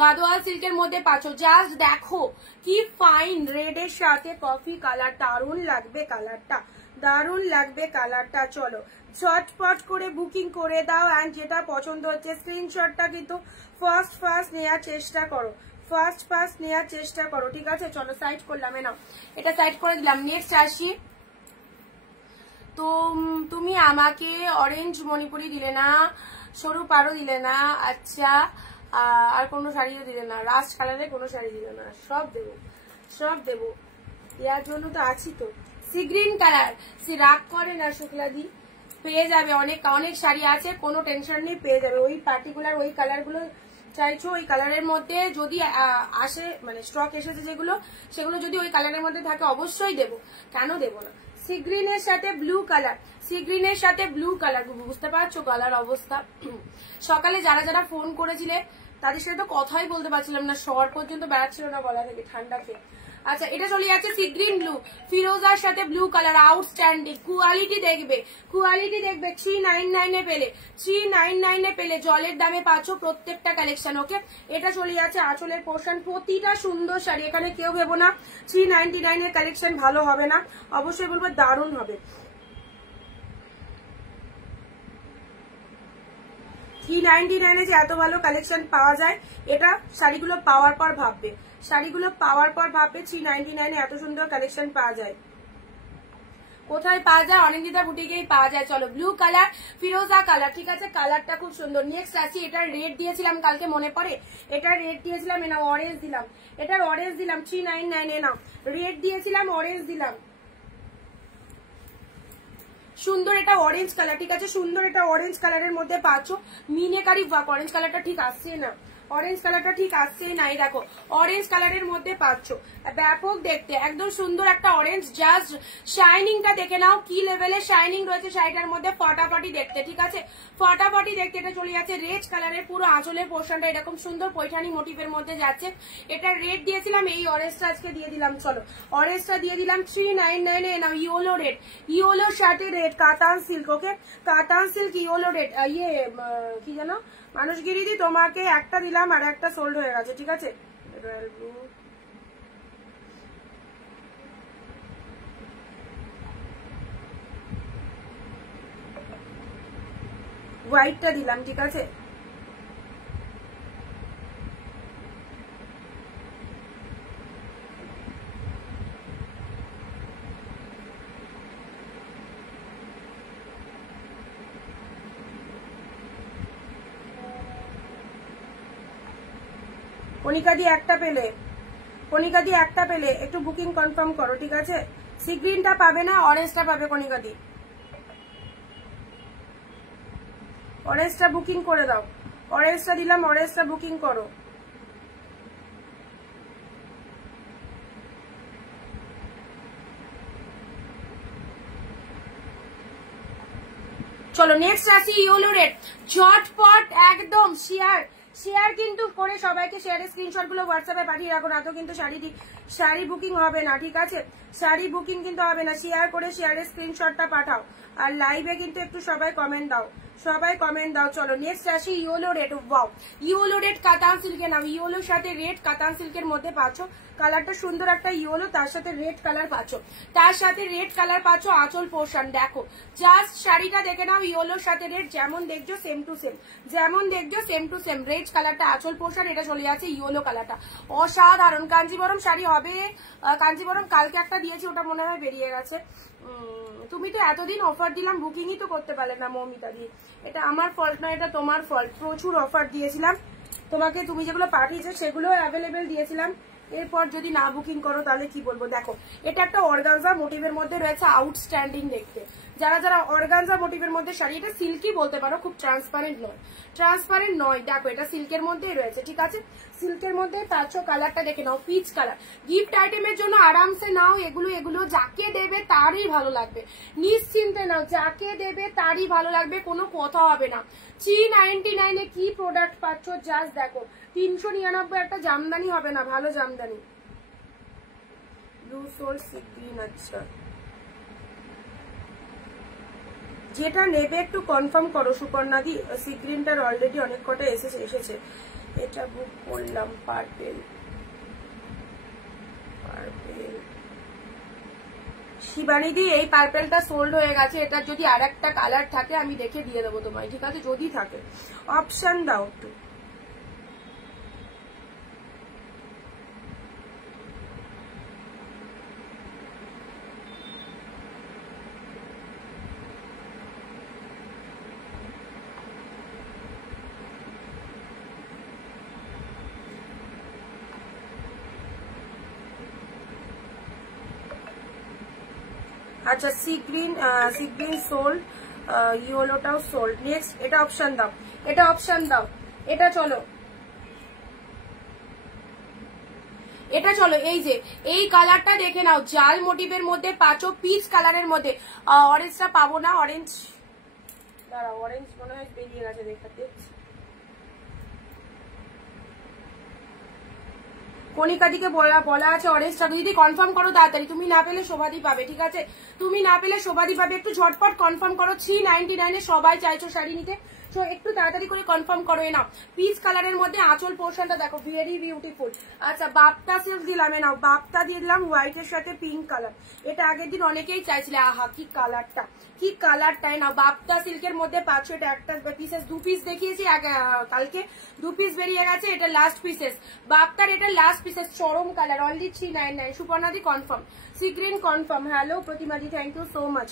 গাদোয়াল সিল্কের মধ্যে পাচ্ছ, জাস্ট দেখো কি ফাইন, রেড এর সাথে কফি কালার, দারুন লাগবে কালারটা, দারুন লাগবে কালারটা। চলো ঝটপট করে বুকিং করে দাও, এন্ড যেটা পছন্দ হচ্ছে স্ক্রিনশটটা কিন্তু ফার্স্ট নেওয়ার চেষ্টা করো, ফার্স্ট নেওয়ার চেষ্টা করো, ঠিক আছে। চলো সাইড করলাম, নাও এটা সাইড করে দিলাম। নেক্সট আসি, তো তুমি আমাকে অরেঞ্জ মণিপুরি দিলে না, সরু পাড়ও দিলে না, আচ্ছা আর কোনো শাড়িও দিলে না, রাস্ট কালারে কোনো শাড়ি দিলে না, সব দেবো, সব দেবো, ইয়ার জন্য তো আছি তো। সি গ্রিন কালার, সে রাগ করে না শুক্লাদি, পেয়ে যাবে, অনেক অনেক শাড়ি আছে, কোনো টেনশন নেই, পেয়ে যাবে। ওই পার্টিকুলার ওই কালার গুলো চাইছো, ওই কালারের মধ্যে যদি আসে, মানে স্টক এসেছে যেগুলো, সেগুলো যদি ওই কালারের মধ্যে থাকে অবশ্যই দেবো, কেন দেবো না। সি গ্রিনের সাথে ব্লু কালার, সি গ্রিনের সাথে ব্লু কালার, বুঝতে পারছো কালার অবস্থা। সকালে যারা যারা ফোন করেছিলে তাদের সাথে তো কথাই বলতে পারছিলাম না, শহর পর্যন্ত বেড়াচ্ছিল না গলা থেকে ঠান্ডা খেয়ে। আচ্ছা এটা চলে যাচ্ছে সি গ্রিন ব্লু, ফিরোজার সাথে ব্লু কালার, আউটস্ট্যান্ডিং, কোয়ালিটি দেখবে, কোয়ালিটি দেখবে। 399 পেলে, 399 পেলে, জলের দামে পাচ্ছ প্রত্যেকটা কালেকশন, ওকে। এটা চলে যাচ্ছে আঁচলের পোর্শন, প্রতিটা সুন্দর শাড়ি, এখানে কেউ ভেবো না 399 কালেকশন ভালো হবে না, অবশ্যই বলবো দারুণ হবে। 399 যে এত ভালো কালেকশন পাওয়া যায়, এটা শাড়িগুলো পাওয়ার পর ভাববে, শাড়িগুলো পাওয়ার পর ভাববে 399 এত সুন্দর কালেকশন পাওয়া যায়। কোথায় পাওয়া যায়? অনিন্দিতা বুটিকেই পাওয়া যায়। চলো ব্লু কালার, ফিরোজা কালার, ঠিক আছে, কালারটা খুব সুন্দর। নেক্সট আসি, এটার রেড দিয়েছিলাম কালকে, মনে পড়ে? এটার রেড দিয়েছিলাম, এনাও অরেঞ্জ দিলাম, এটার অরেঞ্জ দিলাম 399, এনাও রেড দিয়েছিলাম, অরেঞ্জ দিলাম, সুন্দর এটা অরেঞ্জ কালার, ঠিক আছে, সুন্দর এটা অরেঞ্জ কালারের মধ্যে পাচ্ছ, মিনেকারি ওয়ার্ক। অরেঞ্জ কালারটা ঠিক আসছে না, অরেঞ্জ কালারটা ঠিক আসছে না, এই দেখো অরেঞ্জ কালারের মধ্যে পাচ্ছ, ব্যাপক দেখতে, একদম সুন্দর একটা অরেঞ্জ। জাস্ট শাইনিংটা দেখে নাও, কি লেভেলের শাইনিং রয়েছে শাড়িটার মধ্যে, ফটাফটি দেখতে, ঠিক আছে, ফটাফটি দেখতে। এটা চলে যাচ্ছে রেড কালারের, পুরো আঁচলের পোর্শনটা এরকম সুন্দর পৈঠানি মোটিভের মধ্যে যাচ্ছে। এটা রেড দিয়েছিলাম, এই অরেঞ্জটা আজকে দিয়ে দিলাম। চলো অরেঞ্জটা দিয়ে দিলাম 399 এ। নাও ইয়েলো রেড, ইয়েলোর সাথে রেড, কাতান সিল্ক, ওকে, কাতান সিল্ক ইয়েলো রেড, ইয়ে কি জানো মানুষগিরি দি, তোমাকে একটা দিলাম আর একটা সোল্ড হয়ে গেছে, ঠিক আছে। রয়্যাল ব্লু, হোয়াইটটা দিলাম, ঠিক আছে। কণিকা দিয়ে একটা পেলে, কণিকা দিয়ে একটা পেলে, একটু বুকিং কনফার্ম করো, ঠিক আছে। সি গ্রিনটা পাবে না, অরেঞ্জটা পাবে কণিকা দি, অরেঞ্জটা বুকিং করে দাও, অরেঞ্জটা দিলাম, অরেঞ্জটা বুকিং করো। চলো নেক্সট আসি ইয়েলো রেড, ঝটপট একদম শেয়ার, শেয়ার কিন্তু করে সবাইকে শেয়ারের স্ক্রিনশট গুলো হোয়াটসঅ্যাপে পাঠিয়ে রাখো, না তো কিন্তু শাড়ি বুকিং হবে না, ঠিক আছে? শাড়ি বুকিং কিন্তু হবে না। শেয়ার করে শেয়ারের স্ক্রিনশটটা পাঠাও, আর লাইভে কিন্তু একটু সবাই কমেন্ট দাও, সবাই কমেন্ট দাও। চলো নেক্সট আসি yellow red. Wow, yellow red কাতান সিল্কের নাম। ইয়েলোর সাথে রেড কাতান সিল্কের মধ্যে পাচ্ছ, কালারটা সুন্দর একটা ইয়েলো, তার সাথে রেড কালার পাচ্ছ, তার সাথে রেড কালার পাচ্ছ আঁচল পোর্শন। দেখো জাস্ট শাড়িটা দেখে নাও, ইয়েলোর সাথে রেড যেমন দেখছো সেম টু সেম, যেমন দেখছো সেম টু সেম। রেড কালারটা আঁচল পোর্শন, এটা চলে যাচ্ছে ইয়েলো কালারটা। অসাধারণ কাঞ্জিবরম শাড়ি হবে। কাঞ্জিবরম কালকে একটা দিয়েছি, ওটা মনে হয় বেরিয়ে গেছে। তুমি তো এতদিন অফার দিলাম, বুকিংই তো করতে পারলে না মৌমিতা দি। এটা আমার ফল্ট নয়, এটা তোমার ফল্ট। প্রচুর অফার দিয়েছিলাম তোমাকে, তুমি যেগুলো পাঠিয়েছো সেগুলো অ্যাভেলেবেল দিয়েছিলাম। এরপর যদি না বুকিং করো তাহলে কি বলবো। দেখো এটা একটা অর্গানজা মোটিভের মধ্যে রয়েছে, আউটস্ট্যান্ডিং দেখতে। যারা যারা অর্গানজা মোটিভের মধ্যে শাড়ি, এটা সিল্কি বলতে পারো, খুব ট্রান্সপারেন্ট নয়, ট্রান্সপারেন্ট নয়। দেখো এটা সিল্কের মধ্যেই রয়েছে, ঠিক আছে? সিল্কের মধ্যে পাচ্ছ, কালারটা দেখে নাও, পিচ কালার। গিফট আইটেমের জন্য আরামসে নাও এগুলো, এগুলো যাকে দেবে তারই ভালো লাগবে, নিশ্চিন্তে নাও, যাকে দেবে তারই ভালো লাগবে, কোনো কথা হবে না। 399 এ কি প্রোডাক্ট পাচ্ছ জাস্ট দেখো। 399 একটা জামদানি হবে না, ভালো জামদানি। ব্লু সোল সি গ্রিন। আচ্ছা, যেটা নেবে একটু কনফার্ম করো সুপর্ণাদি। সি গ্রিনটার অলরেডি অনেক কটা এসেছে। এটা বুক করলাম। পার্পেল, পার্পেল শিবানীদি, এই পার্পেলটা সোল্ড হয়ে গেছে। এটার যদি আর একটা কালার থাকে আমি দেখে দিয়ে দেবো তোমায়, ঠিক আছে? যদি থাকে অপশন দাও একটু। আচ্ছা, সি গ্রিন সোল্ড, ইয়েলোটাও সোল্ড। নেক্সট এটা অপশন দাও, এটা অপশন দাও। এটা চলো, এটা চলো। এই যে এই কালারটা দেখে নাও, জাল মোটিভের মধ্যে পাঁচো, পিচ কালারের মধ্যে। অরেঞ্জটা পাবো না, অরেঞ্জ দাঁড়াও, অরেঞ্জ মনে হয় বেরিয়ে গেছে দেখাতে। কণিকা দিকে বলা আছে অরেঞ্জটা, যদি কনফার্ম করো তাড়াতাড়ি। তুমি না পেলে শোভাদি পাবে, ঠিক আছে? তুমি না পেলে শোভাদি পাবে, একটু ঝটপট কনফার্ম করো। 399 এ সবাই চাইছো শাড়ি নিতে, তো একটু তাড়াতাড়ি করে কনফার্ম করো। নাও পিচ কালারের মধ্যে আঁচল পোর্শনটা দেখো, ভেরি বিউটিফুল। আচ্ছা, বাপ্তা সিল্ক দিলাম, নাও বাপ্তা দিয়ে দিলাম হোয়াইটের সাথে পিঙ্ক কালার। এটা আগের দিন অনেকেই চাইছিলে, আহা কি কালারটা, কি কালারটাই। নাও বাপ্তা সিল্কের মধ্যে পাচ্ছ। এটা একটা পিসেস, 2 পিস দেখিয়েছি কালকে, 2 পিস বেরিয়ে গেছে। এটা লাস্ট পিসেস, বাপ্তার এটা লাস্ট পিসেস, চরম কালার। অনলি 399। সুপর্ণাদি confirm, sea green confirm. Hello প্রতিমাদি, thank you so much.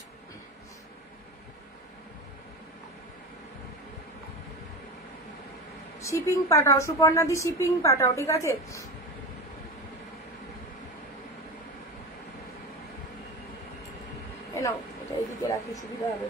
Shipping পাঠাও সুপর্ণাদি, শিপিং পাঠাও, ঠিক আছে? নাও এটা এইদিকে রাখি, সুবিধা হবে।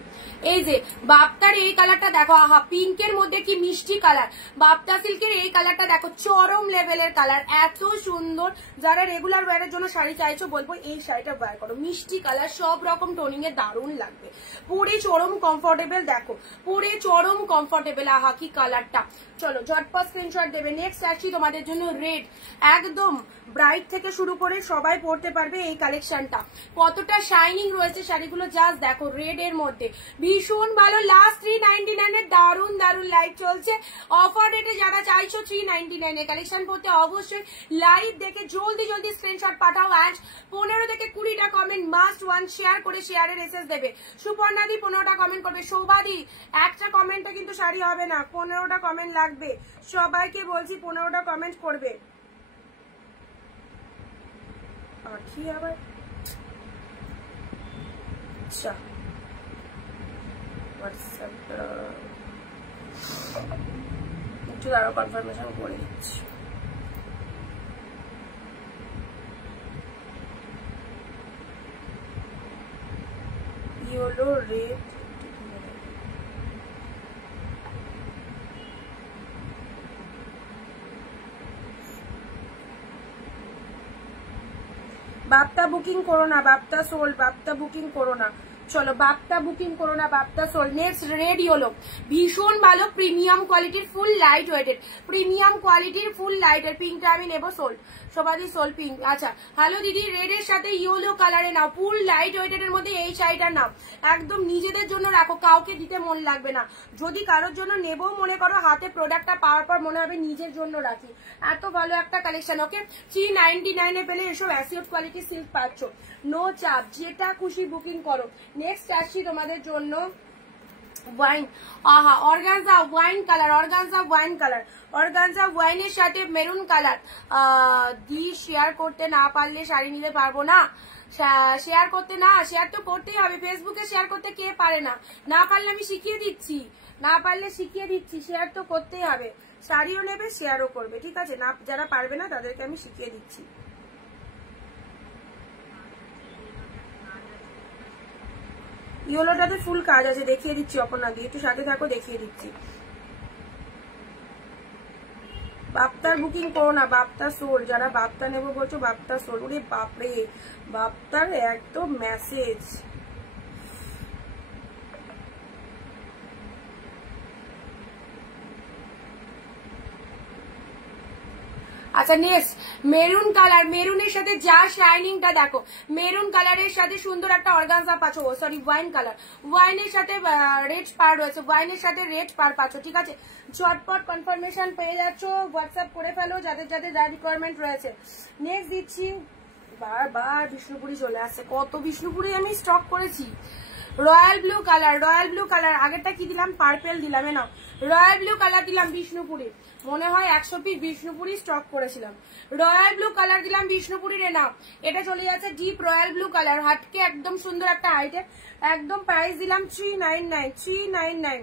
এই যে বাপ্তার এই কালারটা দেখো, আহা পিঙ্কের মধ্যে কি মিষ্টি কালার। বাপ্তা সিল্কের এই কালারটা দেখো, চরম লেভেলের কালার, এত সুন্দর। যারা রেগুলার ওয়্যারের জন্য শাড়ি চাইছো বলবো এই শাড়িটা ওয়্যার করো, মিষ্টি কালার, সব রকম টোনিং এ দারুণ লাগবে, পরে চরম কমফোর্টেবল। দেখো পরে চরম কমফোর্টেবল, আহা কি কালারটা। চলো ঝটপট স্ক্রিনশট দেবে। নেক্সট আসছি তোমাদের জন্য রেড, একদম ব্রাইট থেকে শুরু করে সবাই পরতে পারবে এই কালেকশনটা। কতটা শাইনিং রয়েছে শাড়িগুলো, জাস্ট দেখো রেড এর মধ্যে, ভীষণ ভালো। লাস্ট 399 এর দারুণ দারুণ লাইভ চলছে। অফার রেটে যারা চাইছো 399 এ কালেকশন করতে, অবশ্যই লাইভ দেখে জলদি জলদি স্ক্রিনশট পাঠাও। অ্যান্ড 15 থেকে 20টা কমেন্ট মাস্ট ওয়ান, শেয়ার করে শেয়ারের এসএস দেবে। সুপর্ণাদি 15টা কমেন্ট করবে, শোভাদি একটা কমেন্টে কিন্তু শাড়ি হবে না, 15টা কমেন্ট লাগবে। সবাইকে বলছি 15টা কমেন্ট করবে। পাখি আবার, আচ্ছা হোয়াটসঅ্যাপটা একটু আরো কনফার্মেশন করে দিচ্ছি। ইয়েলো রেড, বাপ্তা বুকিং করো না, বাপ্তা সোল, বাপ্তা বুকিং করো না। চলো বাপ্তা বুকিং করো না, Bapta soul. Next red yellow, ভীষণ ভালো প্রিমিয়াম কোয়ালিটির ফুল লাইট ওয়েটেড, প্রিমিয়াম কোয়ালিটির ফুল লাইটের পিঙ্কটা আমি নেবো সোল, সবারই সোল পিঙ্ক। আচ্ছা হ্যালো দিদি, রেড এর সাথে ইয়েলো কালারে নাও, ফুল লাইট ওয়েটেড এর মধ্যে এই শাড়িটা নাও, একদম নিজেদের জন্য রাখো, কাউকে দিতে মন লাগবে না। যদি কারোর জন্য নেবো মনে করো, হাতে প্রোডাক্টটা পাওয়ার পর মনে হবে নিজের জন্য রাখি, এত ভালো একটা কালেকশন। ওকে 399 এ পেলে এসব অ্যাসিড কোয়ালিটি সিল্ক পাচ্ছ, নো চাপ, যেটা খুশি বুকিং করো। নেক্সট আসছি তোমাদের জন্য ওয়াইন, আহা organza wine colour, organza wine colour, organza ওয়াইনের সাথে মেরুন কালার। দি শেয়ার করতে না পারলে শাড়ি নিতে পারবো না, শেয়ার করতে না, শেয়ার তো করতেই হবে, ফেসবুকে শেয়ার করতে কে পারে না, না পারলে আমি শিখিয়ে দিচ্ছি, না পারলে শিখিয়ে দিচ্ছি, শেয়ার তো করতেই হবে, শাড়িও নেবে শেয়ারও করবে, ঠিক আছে, না যারা পারবে না তাদেরকে আমি শিখিয়ে দিচ্ছি। ইয়েলোটাতে ফুল কাজ আছে, দেখিয়ে দিচ্ছি অপর্ণা দিয়ে, একটু সাথে থাকো দেখিয়ে দিচ্ছি। বাপ্তার বুকিং করো না, বাপ্তা সোল, যারা বাপ্তা নেবো বলছো বাপ্তা সোল। ওরে বাপরে, বাপ্তার একদম মেসেজ। আচ্ছা নেক্সট মেরুন কালার, মেরুনের সাথে যা শাইনিংটা দেখো, মেরুন কালারের সাথে সুন্দর একটা অর্গানজা পাচ্ছ, সরি ওয়াইন কালার, ওয়াইনের সাথে রেড পার রয়েছে, ওয়াইনের সাথে রেড পার পাচ্ছ, ঠিক আছে, চটপট কনফার্মেশন পেয়ে যাচ্ছ, হোয়াটসঅ্যাপ করে ফেলো যাদের যাদের যা রিকোয়ারমেন্ট রয়েছে। নেক্সট দিচ্ছি, বারবার বিষ্ণুপুরি চলে আসছে, কত বিষ্ণুপুরি আমি স্টক করেছি। Royal blue colour, royal blue colour, আগেরটা কি দিলাম, পার্পেল দিলাম, না রয়্যাল ব্লু কালার দিলাম বিষ্ণুপুরি, মনে হয় 100 পিস বিষ্ণুপুরি স্টক করেছিলাম, রয়্যাল ব্লু কালার দিলাম বিষ্ণুপুরি রে না, এটা চলে যাচ্ছে ডিপ রয়্যাল ব্লু কালার, হাটকে একদম সুন্দর একটা আইটেম, একদম প্রাইস দিলাম 399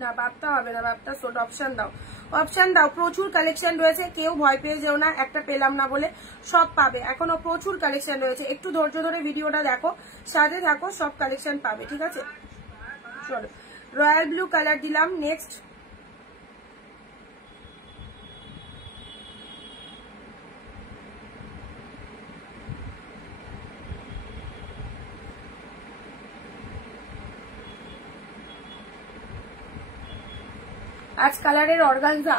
না, বাপ্তা হবে না, বাপ্তা সোট, অপশন দাও, অপশন দাও, প্রচুর কালেকশন রয়েছে, কেউ ভয় পেয়ে যেও না একটা পেলাম না বলে, সব পাবে, এখনো প্রচুর কালেকশন রয়েছে, একটু ধৈর্য ধরে ভিডিওটা দেখো, সাথে থাকো, সব কালেকশন পাবে, ঠিক আছে। চলো রয়্যাল ব্লু কালার দিলাম। নেক্সট আজ কালারের অর্গানজা,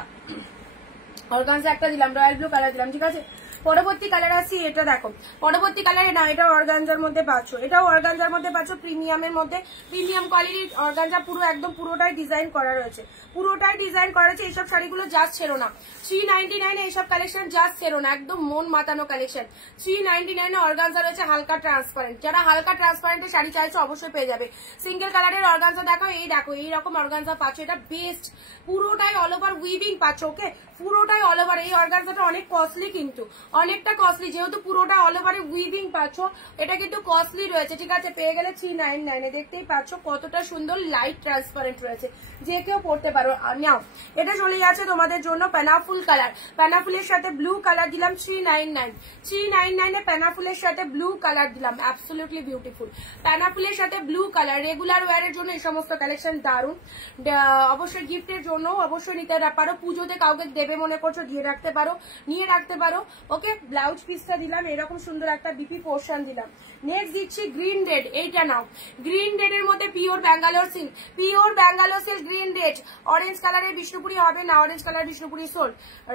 অর্গানজা একটা দিলাম, রয়্যাল ব্লু কালার দিলাম, ঠিক আছে। পরবর্তী কালার আসছি, এটা দেখো, পরবর্তী কালারে না, এটা অর্গানজার মধ্যে পাচ্ছ, এটাও অর্গানজার মধ্যে পাচ্ছ, প্রিমিয়ামের মধ্যে, প্রিমিয়াম কোয়ালিটির অর্গানজা, পুরো একদম পুরোটাই ডিজাইন করা রয়েছে, পুরোটাই ডিজাইন করা রয়েছে, এইসব শাড়িগুলো জাস্ট ছেড়ো না, 399 এইসব কালেকশন জাস্ট ছেড়ো না, একদম মন মাতানো কালেকশন। 399 অর্গানজা রয়েছে হালকা ট্রান্সপারেন্ট, যারা হালকা ট্রান্সপারেন্টের শাড়ি চাইছো অবশ্যই পেয়ে যাবে। সিঙ্গেল কালারের অর্গানজা দেখো, এই দেখো এইরকম অর্গানজা পাচ্ছ, এটা বেস্ট, পুরোটাই অল ওভার উইভিং পাচ্ছ, ওকে পুরোটাই অল ওভার। এই অর্গানজাটা অনেক কস্টলি, কিন্তু অনেকটা কস্টলি, যেহেতু পুরোটা অল ওভারে উইভিং পাচ্ছ, এটা কিন্তু কস্টলি রয়েছে, ঠিক আছে। পেয়ে গেলে 399 দেখতেই পাচ্ছ কতটা সুন্দর লাইট ট্রান্সপারেন্ট রয়েছে, যে কেউ পড়তে পারো। নাও এটা চলে যাচ্ছে তোমাদের জন্য প্যানাফুল কালার, প্যানাফুলের সাথে ব্লু কালার দিলাম 399 প্যানাফুলের সাথে ব্লু কালার দিলাম, অ্যাবসলিউটলি বিউটিফুল, প্যানাফুলের সাথে ব্লু কালার, রেগুলার ওয়্যারের জন্য এই সমস্ত কালেকশন দারুন, অবশ্যই গিফটের জন্য অবশ্যই নিতে পারো, পুজোতে কাউকে দেবে মনে করছো দিয়ে রাখতে পারো, নিয়ে রাখতে পারো, ওকে। ব্লাউজ পিসটা দিলাম, এরকম সুন্দর একটা বিপি পোর্শন দিলাম। নেক্সট দিচ্ছি গ্রিন রেড, এইটা নাও, গ্রিন রেড এর মধ্যে pure Bangalore silk, pure Bangalore silk green red, orange কালারের বিষ্ণুপুরি হবে না, orange colour Bishnupuri sold,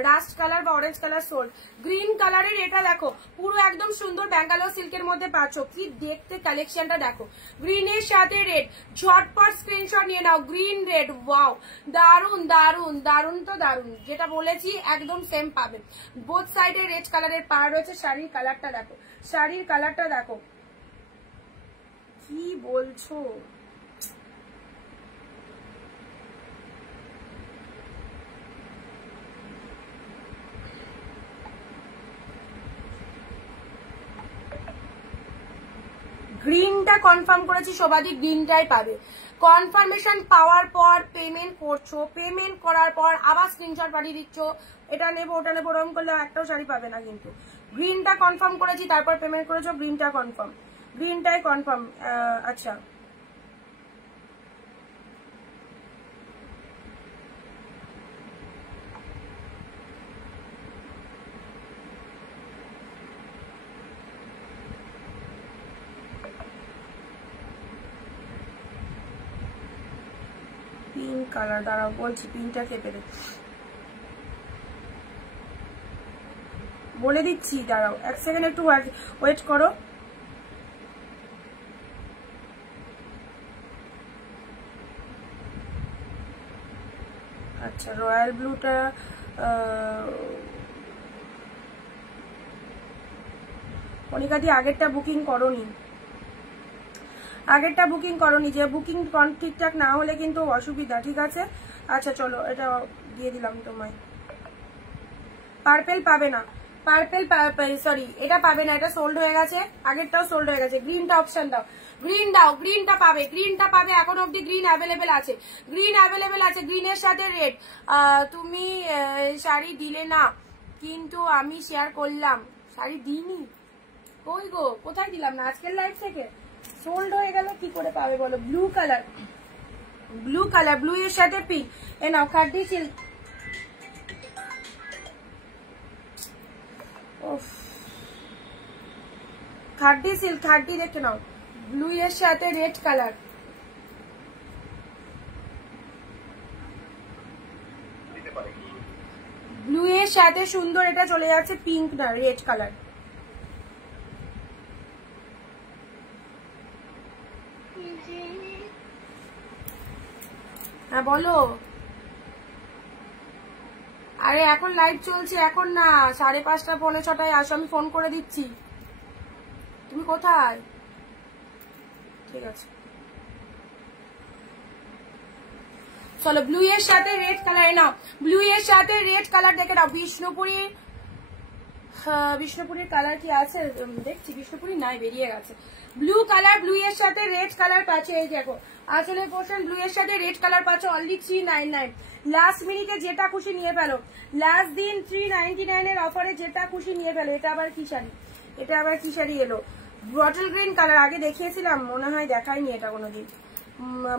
rushed colour বা অরেঞ্জ কালার সোল্ড। গ্রিন কালারের এটা দেখো, পুরো একদম সুন্দর ব্যাঙ্গালোর সিল্কের মধ্যে পাচ্ছ, কি দেখতে কালেকশনটা দেখো, গ্রিনের সাথে রেড, ঝটপট স্ক্রিনশট নিয়ে নাও, গ্রিন রেড, ওয়াও দারুন দারুন দারুন, তো দারুন, যেটা বলেছি একদম সেম পাবেন, বোথ সাইডে রেড কালারের পার রয়েছে। শাড়ির কালারটা দেখো, শাড়ির কালারটা দেখো, কি বলছো, গ্রিনটা কনফার্ম করেছি, সবাই গ্রিনটাই পাবে। কনফার্মেশন পাওয়ার পর পেমেন্ট করছো, পেমেন্ট করার পর আবার স্ক্রিনশট পাঠিয়ে দিচ্ছ, এটা নেবো ওটা নেবো, ওরকম করলে একটাও শাড়ি পাবে না। কিন্তু গ্রিনটা কনফার্ম করেছি, তারপর পেমেন্ট করেছো, গ্রিনটা কনফার্ম, গ্রিনটাই কনফার্ম। আচ্ছা কালার, দাঁড়াও বলছি, পিঙ্কটা কেঁপে দে, বলে দিচ্ছি, দাঁড়াও 1 সেকেন্ড একটু ওয়েট করো। আচ্ছা, রয়্যাল ব্লুটা কণিকাদি আগেরটা বুকিং করোনি, আগেরটা বুকিং করোনি, যে বুকিং ঠিকঠাক না হলে কিন্তু অসুবিধা, ঠিক আছে? আচ্ছা চলো, এটা দিয়ে দিলাম তোমায়। পার্পেল পাবে না, পার্পেল সরি এটা পাবে না, এটা সোল্ড হয়ে গেছে, আগেরটাও সোল্ড হয়ে গেছে। গ্রিনটা অপশন দাও, গ্রিন দাও, গ্রিনটা পাবে, গ্রিনটা পাবে, এখন অব্দি গ্রিন অ্যাভেলেবেল আছে, গ্রিন অ্যাভেলেবেল আছে, গ্রিনের সাথে রেড। তুমি শাড়ি দিলে না, কিন্তু আমি শেয়ার করলাম, শাড়ি দিইনি, কই গো, কোথায় দিলাম না? আজকের লাইভ থেকে সোল্ড হয়ে গেল, কি করে পাবে বলো? Blue colour, blue colour, blue এর সাথে পিঙ্ক, এ নাও খাদ্দি সিল্ক, খাদ্দি সিল্ক, খাদ্দি দেখে নাও, ব্লু এর সাথে রেড কালার, ব্লু এর সাথে সুন্দর এটা চলে যাচ্ছে পিঙ্ক না রেড কালার। হ্যাঁ বলো। আরে এখন লাইভ চলছে, এখন না, 5:30 পৌনে 6টায় আসো, আমি ফোন করে দিচ্ছি। তুমি কোথায়? ঠিক আছে চলো, ব্লু এর সাথে রেড কালার নাও, ব্লু এর সাথে রেড কালার দেখে নাও। বিষ্ণুপুরি, বিষ্ণুপুরীর কালার কি আছে দেখছি, বিষ্ণুপুরি নাই, বেরিয়ে গেছে। ব্লু কালার, ব্লু এর সাথে রেড কালার পাচ্ছে, এই দেখো আসলের পোর্শন, ব্লু এর সাথে রেড কালার পাচ্ছে, অনলি 399। লাস্ট মিনিটে যেটা খুশি নিয়ে ফেলো, লাস্ট দিন 399 এর অফারে যেটা খুশি নিয়ে ফেলো। এটা আবার কি শাড়ি, এটা আবার কি শাড়ি এলো? বটল গ্রিন কালার, আগে দেখিয়েছিলাম মনে হয়, দেখাইনি এটা কোনোদিন,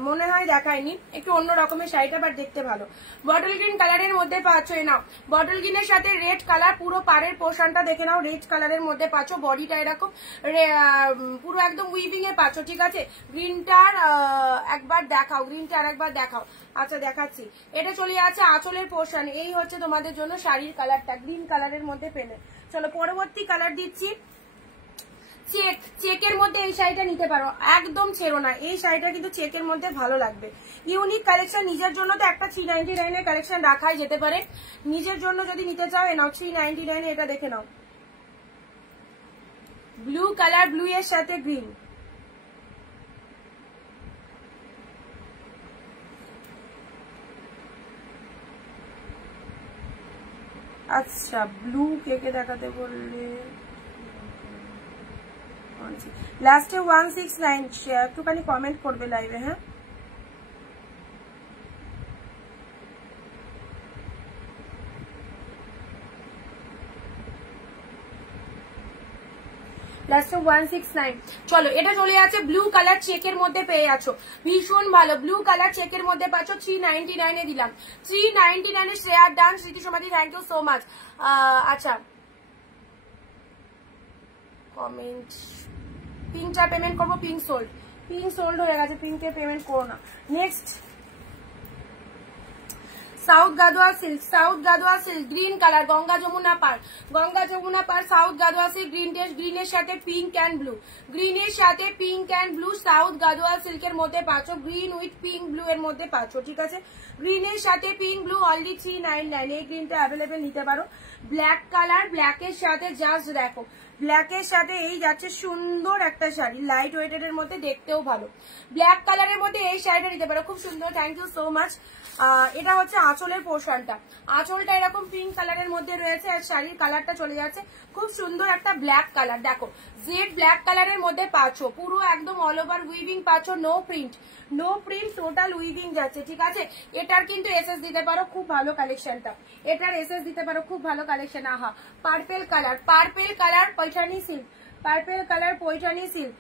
মনে হয় দেখায়নি, একটু অন্য রকমের শাড়িটা, বাট দেখতে ভালো। বটল গ্রিন কালারের মধ্যে পাচ্ছ, এ নাও, বটল গ্রিনের সাথে রেড কালার, পুরো পাড়ের পোর্শনটা দেখে নাও, রেড কালারের মধ্যে পাচ্ছ, বডিটা এরকম পুরো একদম উইভিং এ পাচ্ছ, ঠিক আছে? গ্রিনটার একবার দেখাও, গ্রিনটা আর একবার দেখাও। আচ্ছা দেখাচ্ছি, এটা চলে যাচ্ছে আঁচলের পোর্শন, এই হচ্ছে তোমাদের জন্য শাড়ির কালারটা, গ্রিন কালারের মধ্যে পেলে। চলো পরবর্তী কালার দিচ্ছি, চেক, চেকের মধ্যে এই শাড়িটা নিতে পারো, একদম ছেড়ো না, এই শাড়িটা কিন্তু চেকের মধ্যে ভালো লাগবে। ইউনিক কালেকশন, নিজের জন্য তো একটা 399 এর কালেকশন রাখাই যেতে পারে, নিজের জন্য যদি নিতে চাও এ নাও 399 এটা দেখে নাও, ব্লু কালার, ব্লু এর সাথে গ্রিন। আচ্ছা ব্লু কে কে দেখাতে বললে? লাস্টে 169 একটুখানি কমেন্ট করবে লাইভে, হ্যাঁ? লাস্টে 169। চলো এটা চলে যাচ্ছে ব্লু কালার, চেকের মধ্যে পেয়ে যাচ্ছ, ভীষণ ভালো, ব্লু কালার চেকের মধ্যে পাচ্ছ, 399 এ দিলাম, 399 এ share done, Smriti Samadhi, thank you so much. আচ্ছা কমেন্ট, পিঙ্কটা পেমেন্ট করবো, পিঙ্ক সোল্ড, পিঙ্ক সোল্ড হয়ে গেছে, পিঙ্কে পেমেন্ট করো না। Next south Gadwal silk, south Gadwal silk, green colour, Ganga Jamuna পার, গঙ্গা যমুনা পার, south Gadwal silk, green test, গ্রিনের সাথে পিঙ্ক অ্যান্ড ব্লু, গ্রিনের সাথে pink and blue, south Gadwal সিল্কের মধ্যে পাচ্ছ, গ্রিন উইথ পিঙ্ক ব্লু এর মধ্যে পাচ্ছ, ঠিক আছে? গ্রিনের সাথে পিঙ্ক ব্লু, অনলি 399, এই গ্রিনটা অ্যাভেলেবেল নিতে পারো। ব্ল্যাক কালার, ব্ল্যাকের সাথে জাস্ট দেখো, ব্ল্যাকের সাথে এই যাচ্ছে সুন্দর একটা শাড়ি, লাইট ওয়েটেড এর মধ্যে, দেখতেও ভালো, ব্ল্যাক কালারের মধ্যে এই শাড়িটা নিতে পারো, খুব সুন্দর, থ্যাংক ইউ সো মাচ। এটা হচ্ছে আঁচলের পোর্শনটা, আঁচলটা এরকম পিঙ্ক কালারের মধ্যে রয়েছে, আর শাড়ির কালারটা চলে যাচ্ছে খুব সুন্দর একটা ব্ল্যাক কালার, দেখো জেড ব্ল্যাক কালারের মধ্যে পাচ্ছ, পুরো একদম অল ওভার উইভিং পাচ্ছ, no print, no print, total weaving যাচ্ছে, ঠিক আছে? এটার কিন্তু এসএস দিতে পারো, খুব ভালো কালেকশনটা, এটার এসএস দিতে পারো, খুব ভালো কালেকশন। আহা purple colour, purple colour Paithani silk, purple colour Paithani silk,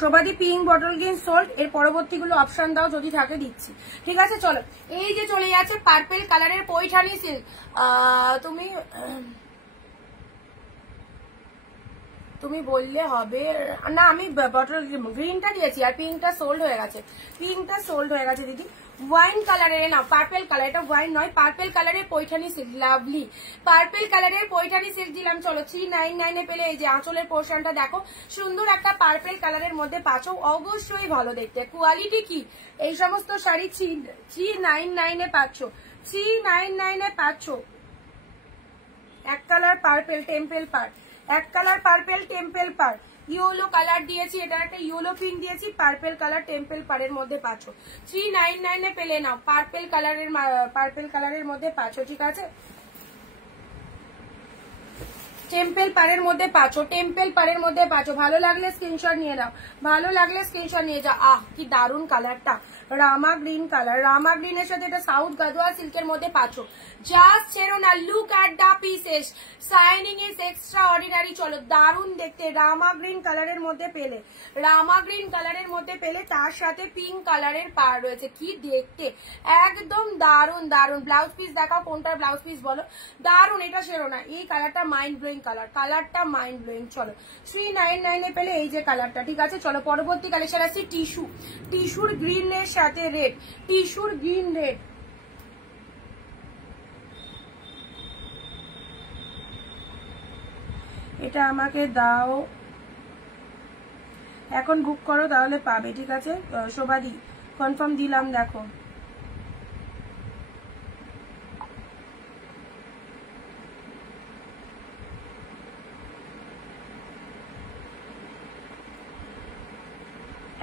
শোভাদি পিঙ্ক বটল গ্রিন সোল্ড। এর পরবর্তীগুলো অপশন দাও, যদি থাকে দিচ্ছি। ঠিক আছে, চলো। এই যে চলে যাচ্ছে পার্পেল কালারের পৈঠানি সিল্ক। তুমি বললে হবে না, আমি বটল গ্রিনটা দিয়েছি আর পিঙ্কটা সোল্ড হয়ে গেছে। পিঙ্কটা সোল্ড হয়ে গেছে দিদি। ওয়াইন কালারের না, পার্পেল কালার, এটা ওয়াইন নয়, পার্পেল কালারের পৈঠানি সিল্ক। লাভলি পার্পেল কালারের পৈঠানি সিল্ক দিলাম। চলো 399 পেলে এই যে আঁচলের পোর্শনটা দেখো, সুন্দর একটা পার্পেল কালারের মধ্যে পাচ্ছো, অবশ্যই ভালো দেখতে। কোয়ালিটি কি, এই সমস্ত শাড়ি 399 পাচ্ছ, 399 পাচ্ছ। এক কালার পার্পেল টেম্পেল পার, এক কালার পার্পেল টেম্পেল পার, ইয়েলো কালার দিয়েছি, এটা একটা ইয়েলো পিঙ্ক দিয়েছি, পার্পেল কালার টেম্পেল পারের মধ্যে পাচ্ছ। 399 পেলে নাও, পার্পেল কালারের মধ্যে পাচ্ছ। ঠিক আছে, টেম্পেল পারের মধ্যে পাচ্ছো, টেম্পেল পারের মধ্যে পাচ্ছো। ভালো লাগলে স্ক্রিনশট নিয়ে নাও, ভালো লাগলে স্ক্রিনশট নিয়ে যাও। আহ কি দারুন কালারটা, রামা গ্রিন কালার, রামা গ্রিনের সাথে এটা সাউথ গাদোয়া সিল্কের মধ্যে পাচ্ছো। জাস্ট ছেড়ো না, look at the pieces, shining is extraordinary. চলো, দারুন দেখতে, রামা গ্রিন কালারের মধ্যে পেলে, রামা গ্রিন কালারের মধ্যে পেলে, তার সাথে পিঙ্ক কালারের পার রয়েছে। কি দেখতে, একদম দারুন দারুন। ব্লাউজ পিস দেখাও, কোনটার ব্লাউজ পিস বলো। দারুন, এটা ছেড়ো না, এই কালারটা মাইন্ড ব্লোয়িং কালার, কালারটা মাইন্ড ব্লোয়িং। চলো 399 পেলে এই যে কালারটা। ঠিক আছে, চলো পরবর্তী কালেকশন আসছে টিস্যু, টিস্যুর গ্রিনের সাথে রেড, টিস্যুর গ্রিন রেড। এটা আমাকে দাও, এখন বুক করো তাহলে পাবে। ঠিক আছে শোভাদি, কনফার্ম দিলাম। দেখো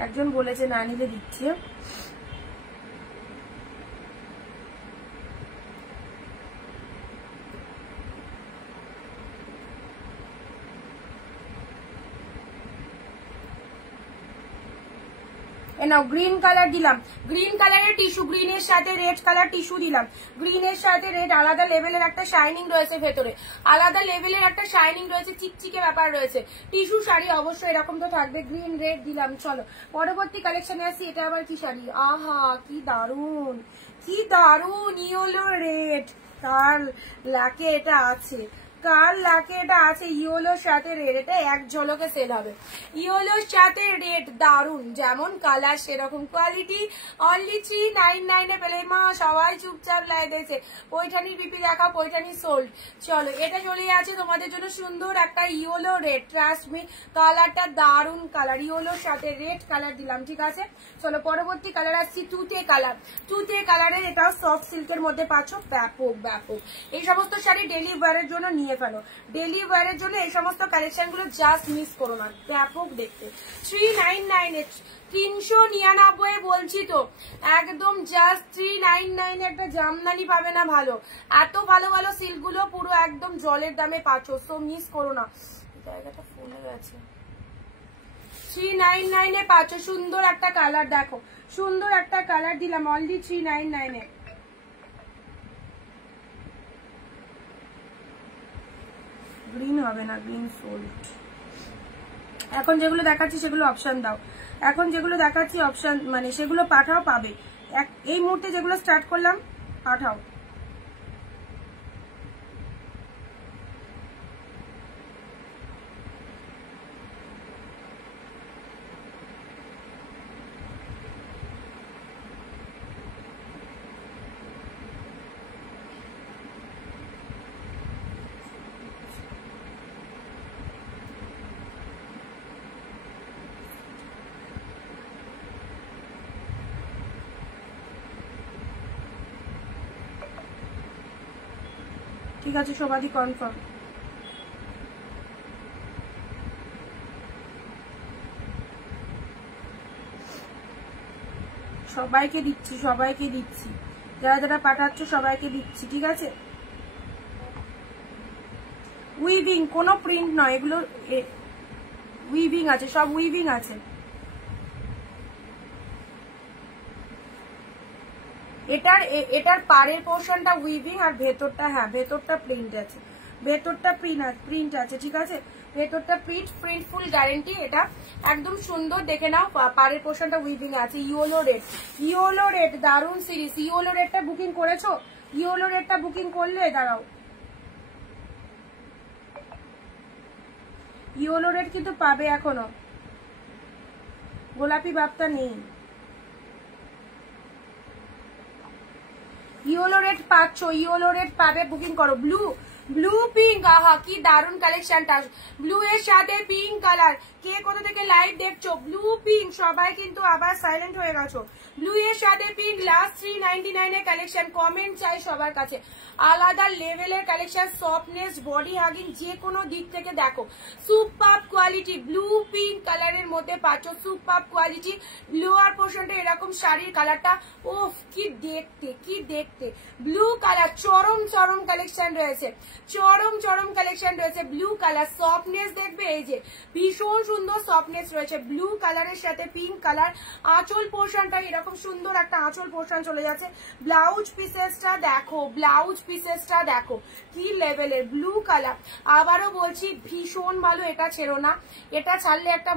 একজন বলেছে না নিলে দিচ্ছে। নাও গ্রিন কালার দিলাম, গ্রিন কালারের টিস্যু, গ্রিনের সাথে রেড কালার টিস্যু দিলাম। গ্রিনের সাথে রেড, আলাদা লেভেলের একটা শাইনিং রয়েছে ভেতরে, আলাদা লেভেলের একটা শাইনিং রয়েছে, চিকচিকে ব্যাপার রয়েছে। টিস্যু শাড়ি অবশ্যই এরকম তো থাকবে। গ্রিন রেড দিলাম। চলো পরবর্তী কালেকশনে আসছি। এটা আবার কি শাড়ি, আহা কি দারুন, কি দারুন, ইয়েলো রেড। কার লাকে এটা আছে, কার লাকে এটা আছে, ইয়েলোর সাথে রেড, এটা এক ঝলকে সেল হবে। ইয়েলোর সাথে রেড, দারুন, যেমন কালার সেরকম কোয়ালিটি। অনলি 399 পেলে। মা সবাই চুপচাপ লাই দিয়েছে। পৈঠানির বিপি দেখা, পৈঠানি সোল্ড। চলো এটা চলে আছে তোমাদের জন্য সুন্দর একটা ইয়েলো রেড। ট্রাস্ট মি, কালারটা দারুন কালার, ইয়েলোর সাথে রেড কালার দিলাম। ঠিক আছে, চলো পরবর্তী কালার আসছি তুতে কালার। তুতে কালারের এটাও সফট সিল্কের মধ্যে পাচ্ছ। ব্যাপক ব্যাপক, এই সমস্ত শাড়ি ডেলি ওয়ারের জন্য নিয়ে ফেলো, ডেলি ওয়ারের জন্য এই সমস্ত কালেকশন গুলো জাস্ট মিস করো না, ব্যাপক দেখতে। 399 399 বলছি তো, একদম জাস্ট 399 একটা জামদানি পাবে না ভালো। এত ভালো ভালো সিল্ক গুলো পুরো একদম জলের দামে পাচ্ছ, সো মিস করো না। জায়গাটা ফুলে গেছে। 399 পাচ্ছ, সুন্দর একটা কালার দেখো, সুন্দর একটা কালার দিলাম অনলি 399। গ্রিন হবে না, গ্রিন সোল্ড। এখন যেগুলো দেখাচ্ছি সেগুলো অপশন দাও, এখন যেগুলো দেখাচ্ছি অপশন মানে সেগুলো পাঠাও, পাবে। এই মুহূর্তে যেগুলো স্টার্ট করলাম পাঠাও। ঠিক আছে শোভাদি, কনফার্ম। সবাইকে দিচ্ছি, সবাইকে দিচ্ছি, যারা যারা পাঠাচ্ছ সবাইকে দিচ্ছি। ঠিক আছে, উইভিং, কোনো প্রিন্ট নয় এগুলো, উইভিং আছে, সব উইভিং আছে। এটার পাড়ের পোর্শনটা উইভিং আর ভেতরটা, হ্যাঁ ভেতরটা প্রিন্ট আছে, ভেতরটা প্রিন্ট আছে। ঠিক আছে, ভেতরটা প্রিন্ট ফুল গ্যারেন্টি, এটা একদম সুন্দর। দেখে নাও পাড়ের পোর্শনটা উইভিং আছে। ইয়েলো রেড দারুন সিরিজ। ইয়েলো রেডটা বুকিং করেছো? ইয়েলো রেডটা বুকিং করলে দাঁড়াও, ইয়েলো রেড কিন্তু পাবে এখনো, গোলাপি ভাবটা নেই। ইয়েলো রেড পাচ্ছ, ইয়েলো রেড পাবে, বুকিং করো। ব্লু পিঙ্ক, আহা কি দারুন কালেকশনটা। ব্লু এর সাথে পিঙ্ক কালার। কে কোথা থেকে লাইভ দেখছো? ব্লু পিঙ্ক, সবাই কিন্তু আবার সাইলেন্ট হয়ে গেছো। ব্লু এর সাথে পিঙ্ক, লাস্ট 399 এর কালেকশন। কমেন্ট চাই সবার কাছে। আলাদা লেভেলের কালেকশন, সফটনেস, বডি হাগিং, যে কোনো দিক থেকে দেখো সুপার কোয়ালিটি। ব্লু পিঙ্ক কালারের মধ্যে পাচ্ছ সুপার কোয়ালিটি। লোয়ার পোর্শনটা এরকম, শাড়ির কালারটা ওফ কি দেখতে। ব্লু কালার চরম কালেকশন রয়েছে, চরম কালেকশন রয়েছে। ব্লু কালার সফটনেস দেখবে, এই যে ভীষণ সুন্দর সফটনেস রয়েছে ব্লু কালারের সাথে পিঙ্ক কালার। আঁচল পোর্শনটা এরকম সুন্দর একটা আঁচল পোর্শন চলে যাচ্ছে। ব্লাউজ পিসেসটা দেখো কি লেভেলের ব্লু কালার। আবারও বলছি ভীষণ ভালো, এটা ছেড়ো না, এটা ছাড়লে একটা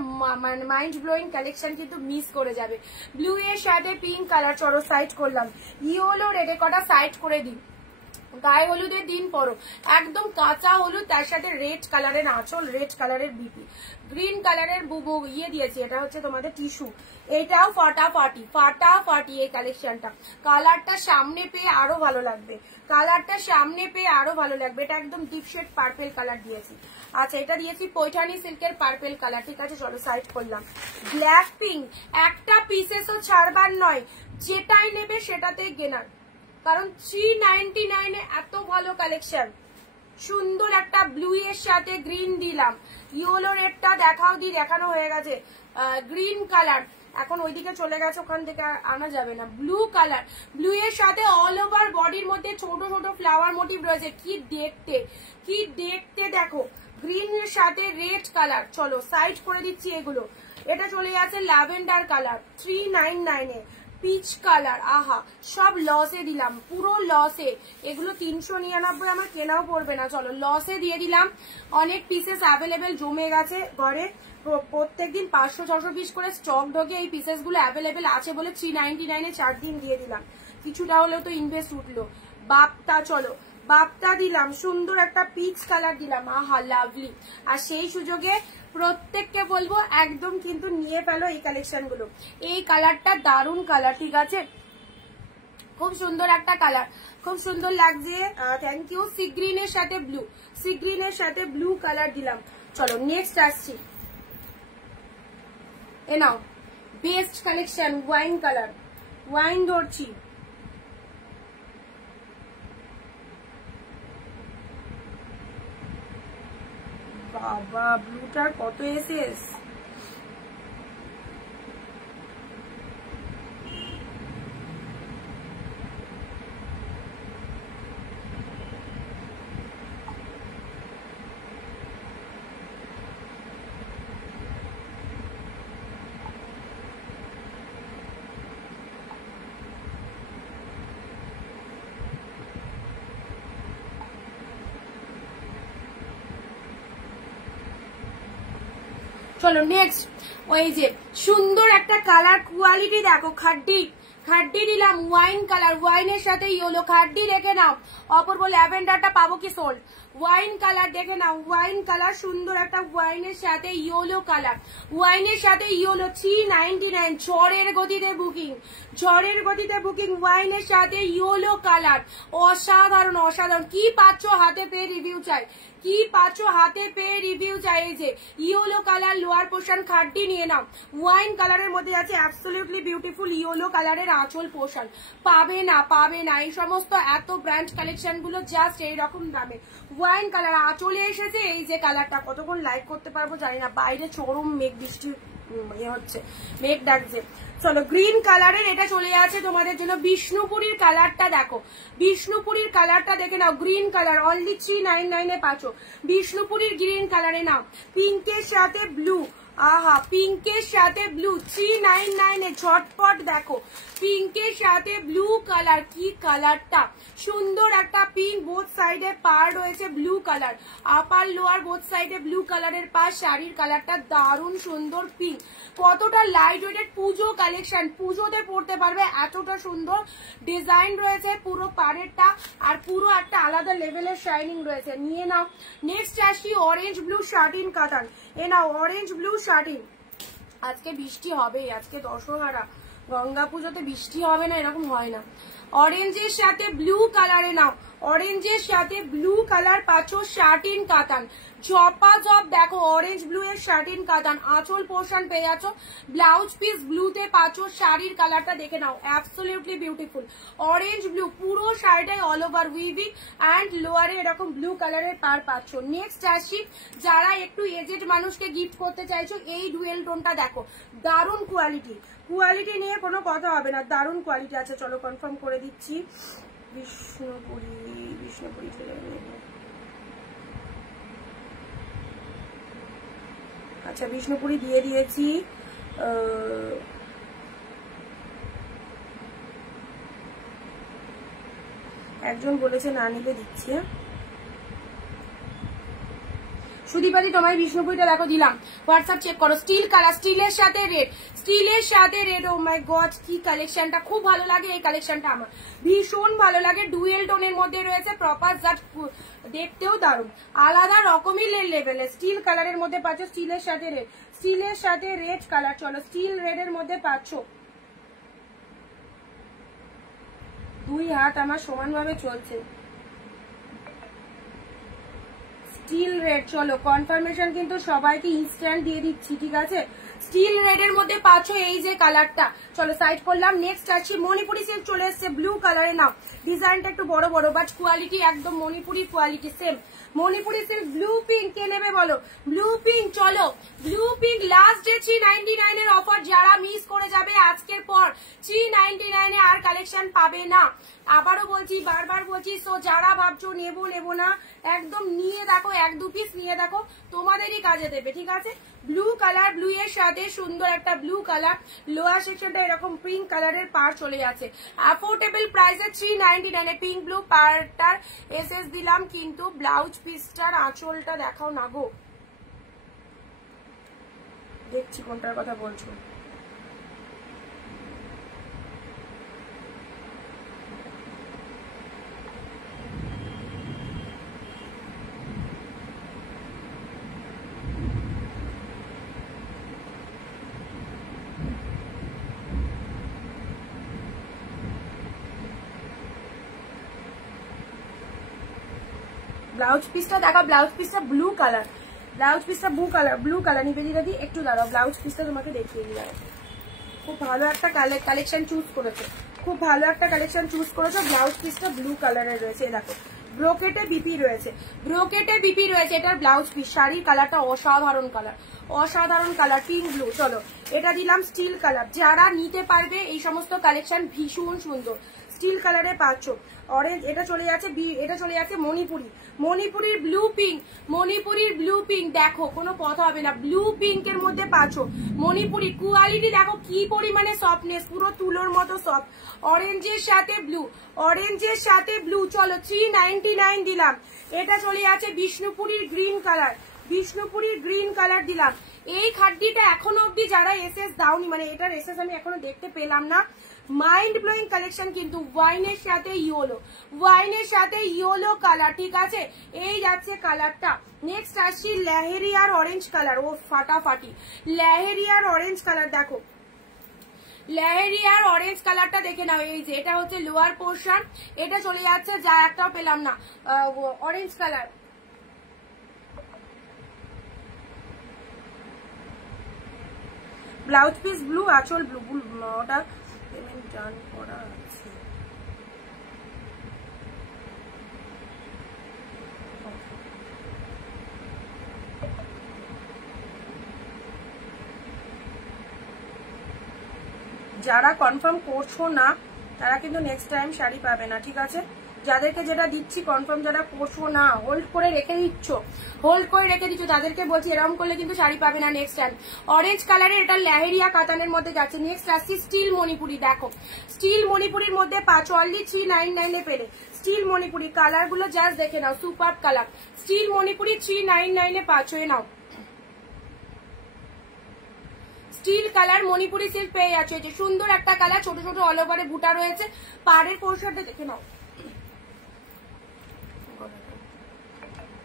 মাইন্ড ব্লোয়িং কালেকশন কিন্তু মিস করে যাবে। ব্লু এর সাথে পিঙ্ক কালার, চলো সাইড করলাম। ইয়েলো রেডে কটা সাইড করে দিই। গায়ে হলুদের দিন পরো, একদম কাঁচা হলুদ, তার সাথে রেড কালারের আঁচল, রেড কালারের বিপি, গ্রিন কালারের বুবু ইয়ে দিয়েছি, এটা হচ্ছে তোমাদের টিস্যু। এটাও ফাটাফাটি এই কালেকশনটা। কালারটা সামনে পেয়ে আরো ভালো লাগবে, এটা একদম ডিপ শেড পার্পেল কালার দিয়েছি। আচ্ছা, এটা দিয়েছি পৈঠানি সিল্কের পার্পেল কালার। ঠিক আছে, চলো সাইড করলাম। ব্ল্যাক পিঙ্ক, একটা পিসেসও ছাড়বার নয়, যেটাই নেবে সেটাতেই গেনার, কারণ 399 এ এত ভালো কালেকশন। সুন্দর একটা ব্লু এর সাথে গ্রিন দিলাম। ইয়েলো রেডটা দেখানো হয়ে গেছে। গ্রিন কালার এখন ওইদিকে চলে গেছে, ওখান থেকে আনা যাবে না। ব্লু কালার, ব্লু এর সাথে অল ওভার বডির মধ্যে ছোট ছোট ফ্লাওয়ার মোটিভ রয়েছে, কি দেখতে দেখো। গ্রিন এর সাথে রেড কালার, চলো সাইড করে দিচ্ছি এগুলো। এটা চলে যাচ্ছে ল্যাভেন্ডার কালার 399 এ। পিচ কালার, আহা সব লসে দিলাম, পুরো লসে। এগুলো 399 আমার কেনাও পড়বে না, চলো লসে দিয়ে দিলাম। অনেক পিসেস অ্যাভেলেবেল জমে গেছে ঘরে, প্রত্যেকদিন 500-600 পিস করে স্টক ঢোকে। এই পিসেস গুলো অ্যাভেলেবেল আছে বলে 399 এ 4 দিন দিয়ে দিলাম, কিছুটা হলেও তো ইনভেস্ট উঠলো। বাপটা দিলাম, সুন্দর একটা পিচ কালার দিলাম, আহা লাভলি। আর সেই সুযোগে প্রত্যেককে বলবো একদম কিন্তু নিয়ে ফেলো এই কালেকশন গুলো। এই কালারটা দারুন কালার, ঠিক আছে, খুব সুন্দর একটা কালার, খুব সুন্দর লাগছে। Thank you. সি গ্রিনের সাথে ব্লু কালার দিলাম। চলো নেক্সট আসছি, এ নাও best collection, wine colour, wine ধরছি। বাবা ব্লুটার কত এসেস, চলো নেক্সট। ওই যে সুন্দর একটা কালার কোয়ালিটি দেখো, খাড্ডি দিলাম ওয়াইন কালার, ওয়াইনের সাথে ইয়েলো। খাড্ডি দেখে নাও, অপূর্ব ল্যাভেন্ডারটা পাবো কি সোল্ড। ওয়াইন কালার দেখে নাও, ওয়াইন কালার সুন্দর একটা ওয়াইনের সাথে ইয়েলো কালার, ওয়াইনের সাথে ইয়েলো 399। ঝড়ের গতিতে বুকিং, ওয়াইনের সাথে ইয়েলো কালার, অসাধারণ। কি পাচ্ছ হাতে পেয়ে রিভিউ চাই, এই যে ইয়েলো কালার লোয়ার পোর্শন খাড্ডি নিয়ে নাও। ওয়াইন কালারের মধ্যে আছে অ্যাবসলিউটলি বিউটিফুল ইয়েলো কালারের আঁচল পোর্শন। পাবে না এই সমস্ত এত ব্র্যান্ড কালেকশন গুলো জাস্ট এইরকম দামে। ওয়াইন কালার আঁচলে এসেছে, এই যে কালারটা কতক্ষণ লাইক করতে পারবো জানি না, বাইরে চরম মেঘ বৃষ্টি হচ্ছে, মেঘ ডাকছে। চলো গ্রিন কালারের এটা চলে আছে তোমাদের জন্য। বিষ্ণুপুরীর কালারটা দেখো, বিষ্ণুপুরীর কালারটা দেখে নাও, গ্রিন কালার অনলি 399 এ পাচ্ছ। বিষ্ণুপুরীর গ্রিন কালারে নাও, পিঙ্কের সাথে ব্লু, আহা পিঙ্কের সাথে ব্লু 399 এ ঝটপট দেখো পিঙ্কের সাথে ব্লু কালার, কি কালারটা সুন্দর একটা পিঙ্ক, বোথ সাইডে পার রয়েছে blue colour, upper lower both সাইডে ব্লু কালারের পার, শাড়ির কালারটা দারুণ সুন্দর পিঙ্ক, কতটা লাইট ওয়েটেড পুজো কালেকশন, পুজোতে পড়তে পারবে এতটা সুন্দর ডিজাইন রয়েছে পুরো পাড়েরটা, আর পুরো একটা আলাদা লেভেলের শাইনিং রয়েছে। নিয়ে নাও। নেক্সট আসি অরেঞ্জ ব্লু শার্টিন কাতান, এ নাও অরেঞ্জ ব্লু শার্টিন। আজকে বৃষ্টি হবেই, আজকে দশহারা, গঙ্গা পুজোতে বৃষ্টি হবে না এরকম হয় না। অরেঞ্জের সাথে ব্লু কালারে নাও, অরেঞ্জের সাথে ব্লু কালার পাচ্ছ শার্টিন কাতান, জপা জব দেখো অরেঞ্জ ব্লু এর শার্টিন কাতান, আঁচল পোর্শন পেয়ে যাচ্ছ, ব্লাউজ পিস ব্লুতে পাচ্ছ, শাড়ির কালারটা দেখে নাও অ্যাবসলিউটলি বিউটিফুল, অরেঞ্জ ব্লু পুরো শাড়িটাই অল ওভার উইভিং অ্যান্ড লোয়ারে এরকম ব্লু কালারের পার পাচ্ছ। নেক্সট আসি যারা একটু এজেড মানুষকে গিফট করতে চাইছো, এই ডুয়েল টোনটা দেখো দারুণ কোয়ালিটি, কোয়ালিটি নিয়ে কোনো কথা হবে না, দারুণ কোয়ালিটি আছে। চলো কনফার্ম করে দিচ্ছি, বিষ্ণুপুরি ঠেলে নেব, আচ্ছা বিষ্ণুপুরি দিয়ে দিয়েছি। একজন বলেছে না নিলে দিচ্ছে, সুদীপাদি তোমার বিষ্ণুপুরিটা দেখো দিলাম, হোয়াটসঅ্যাপ চেক করো। স্টিল কালার, স্টিলের সাথে রেড, স্টিলের সাথে রেড, ও মাই গড কি কালেকশনটা, খুব ভালো লাগে এই কালেকশনটা, আমার ভীষণ ভালো লাগে, ডুয়েল টোনের মধ্যে রয়েছে, প্রপার জাট দেখতেও দারুণ আলাদা রকমই লেভেলে, স্টিল কালারের মধ্যে পাচ্ছ, স্টিলের সাথে রেড, স্টিলের সাথে রেড কালার, চলো স্টিল রেড এর মধ্যে পাচ্ছ, দুই হাত আমার সমানভাবে চলছে, স্টিল রেড। চলো কনফার্মেশন কিন্তু সবাইকে ইনস্ট্যান্ট দিয়ে দিচ্ছি, ঠিক আছে। স্টিল রেড এর মধ্যে পাচ্ছ এই যে কালারটা, চলো সাইড করলাম। নেক্সট আসছি মণিপুরি সিল্ক চলে এসছে ব্লু কালারে, নাও ডিজাইনটা একটু বড় বড় বাট কোয়ালিটি একদম Manipuri quality same, Manipuri silk blue pink, কে নেবে বলো ব্লু পিঙ্ক, চলো ব্লু পিঙ্ক লাস্ট ডে 399 এর অফার, যারা মিস করে যাবে আজকের পর 399 এ আর কালেকশন পাবে না, আবারও বলছি বারবার বলছি, সো যারা ভাবছো নেবো নেবো না একদম নিয়ে দেখো, এক দু পিস নিয়ে দেখো তোমাদেরই কাজে দেবে, ঠিক আছে। ব্লু কালার, ব্লু এর সাথে সুন্দর একটা ব্লু কালার, লোয়ার সেকশনটা এরকম পিঙ্ক কালারের পার চলে যাচ্ছে, অ্যাফোর্ডেবল প্রাইসে 399 এ পিঙ্ক ব্লু পারটার এসএস দিলাম, কিন্তু ব্লাউজ পিসটার আঁচলটা দেখাও না গো, দেখছি কোনটার কথা বলছো। ব্লাউজ পিসটা দেখা, ব্লাউজ পিসটা ব্লু কালার, ব্লাউজ পিসটা ব্লু কালার নিবেদিতা দি একটু দাঁড়াও, ব্লাউজ পিসটা তোমাকে দেখিয়ে দিই, খুব ভালো একটা কালেকশন চুজ করেছো, খুব ভালো একটা কালেকশন চুজ করেছো, ব্লাউজ পিসটা ব্লু কালারের রয়েছে, দেখো ব্রোকেটে বিপি রয়েছে, ব্রোকেটে বিপি রয়েছে, এটার ব্লাউজ পিস, শাড়ির কালারটা অসাধারণ কালার, অসাধারণ কালার পিঙ্ক ব্লু। চলো এটা দিলাম স্টিল কালার, যারা নিতে পারবে এই সমস্ত কালেকশন ভীষণ সুন্দর, স্টিল কালারে পাচ্ছ। অরেঞ্জ এটা চলে যাচ্ছে, এটা চলে যাচ্ছে মণিপুরি, মণিপুরির ব্লু পিঙ্ক, মণিপুরির ব্লু পিঙ্ক দেখো কোনো কথা হবে না, ব্লু পিঙ্কের মধ্যে পাচ্ছ মণিপুরি, কোয়ালিটি দেখো কি পরিমাণে সফটনেস, পুরো তুলোর মতো সফট, অরেঞ্জের সাথে ব্লু, অরেঞ্জের সাথে ব্লু, চলো 399 দিলাম। এটা চলে যাচ্ছে বিষ্ণুপুরির গ্রিন কালার, বিষ্ণুপুরির গ্রিন কালার দিলাম। এই খাড্ডিটা এখনো অব্দি যারা এসএস দাওনি, মানে এটার এসএস আমি এখনো দেখতে পেলাম না, মাইন্ড ব্লোয়িং কালেকশন কিন্তু, ওয়াইনের সাথে ইয়েলো, ওয়াইনের সাথে ইয়েলো কালার, ঠিক আছে এই যাচ্ছে কালারটা। নেক্সট আসছি লেহেরিয়ার অরেঞ্জ কালার, ও ফাটাফাটি লেহেরিয়ার অরেঞ্জ কালার, দেখো লেহেরিয়ার অরেঞ্জ কালারটা দেখে নাও, এই যে এটা হচ্ছে লোয়ার পোর্শন, এটা চলে যাচ্ছে যা একটাও পেলাম না orange colour, blouse piece blue, আঁচল ব্লু, ওটা পেমেন্ট ডান করা আছে, যারা কনফার্ম করছো না তারা কিন্তু নেক্সট টাইম শাড়ি পাবে না, ঠিক আছে। যাদেরকে যেটা দিচ্ছি কনফার্ম যারা পরছো না, হোল্ড করে রেখে দিচ্ছ, তাদেরকে বলছি এরকম করলে কিন্তু শাড়ি পাবে না নেক্সট টাইম। অরেঞ্জ কালারের এটা লেহেরিয়া কাতানের মধ্যে যাচ্ছে। নেক্সট আসছি স্টিল মণিপুরি। দেখো স্টিল মণিপুরির মধ্যে পাচ্ছ অনলি 399 পেলে। স্টিল মণিপুরি কালার গুলো জাস্ট দেখে নাও, সুপার কালার। স্টিল মণিপুরি 399 পাচ্ছ। এ নাও স্টিল কালার মণিপুরি সিল্ক পেয়ে যাচ্ছে। যে সুন্দর একটা কালার, ছোট ছোট অল ওভারে বুটা রয়েছে। পাড়ের পোর্শনটা দেখে নাও।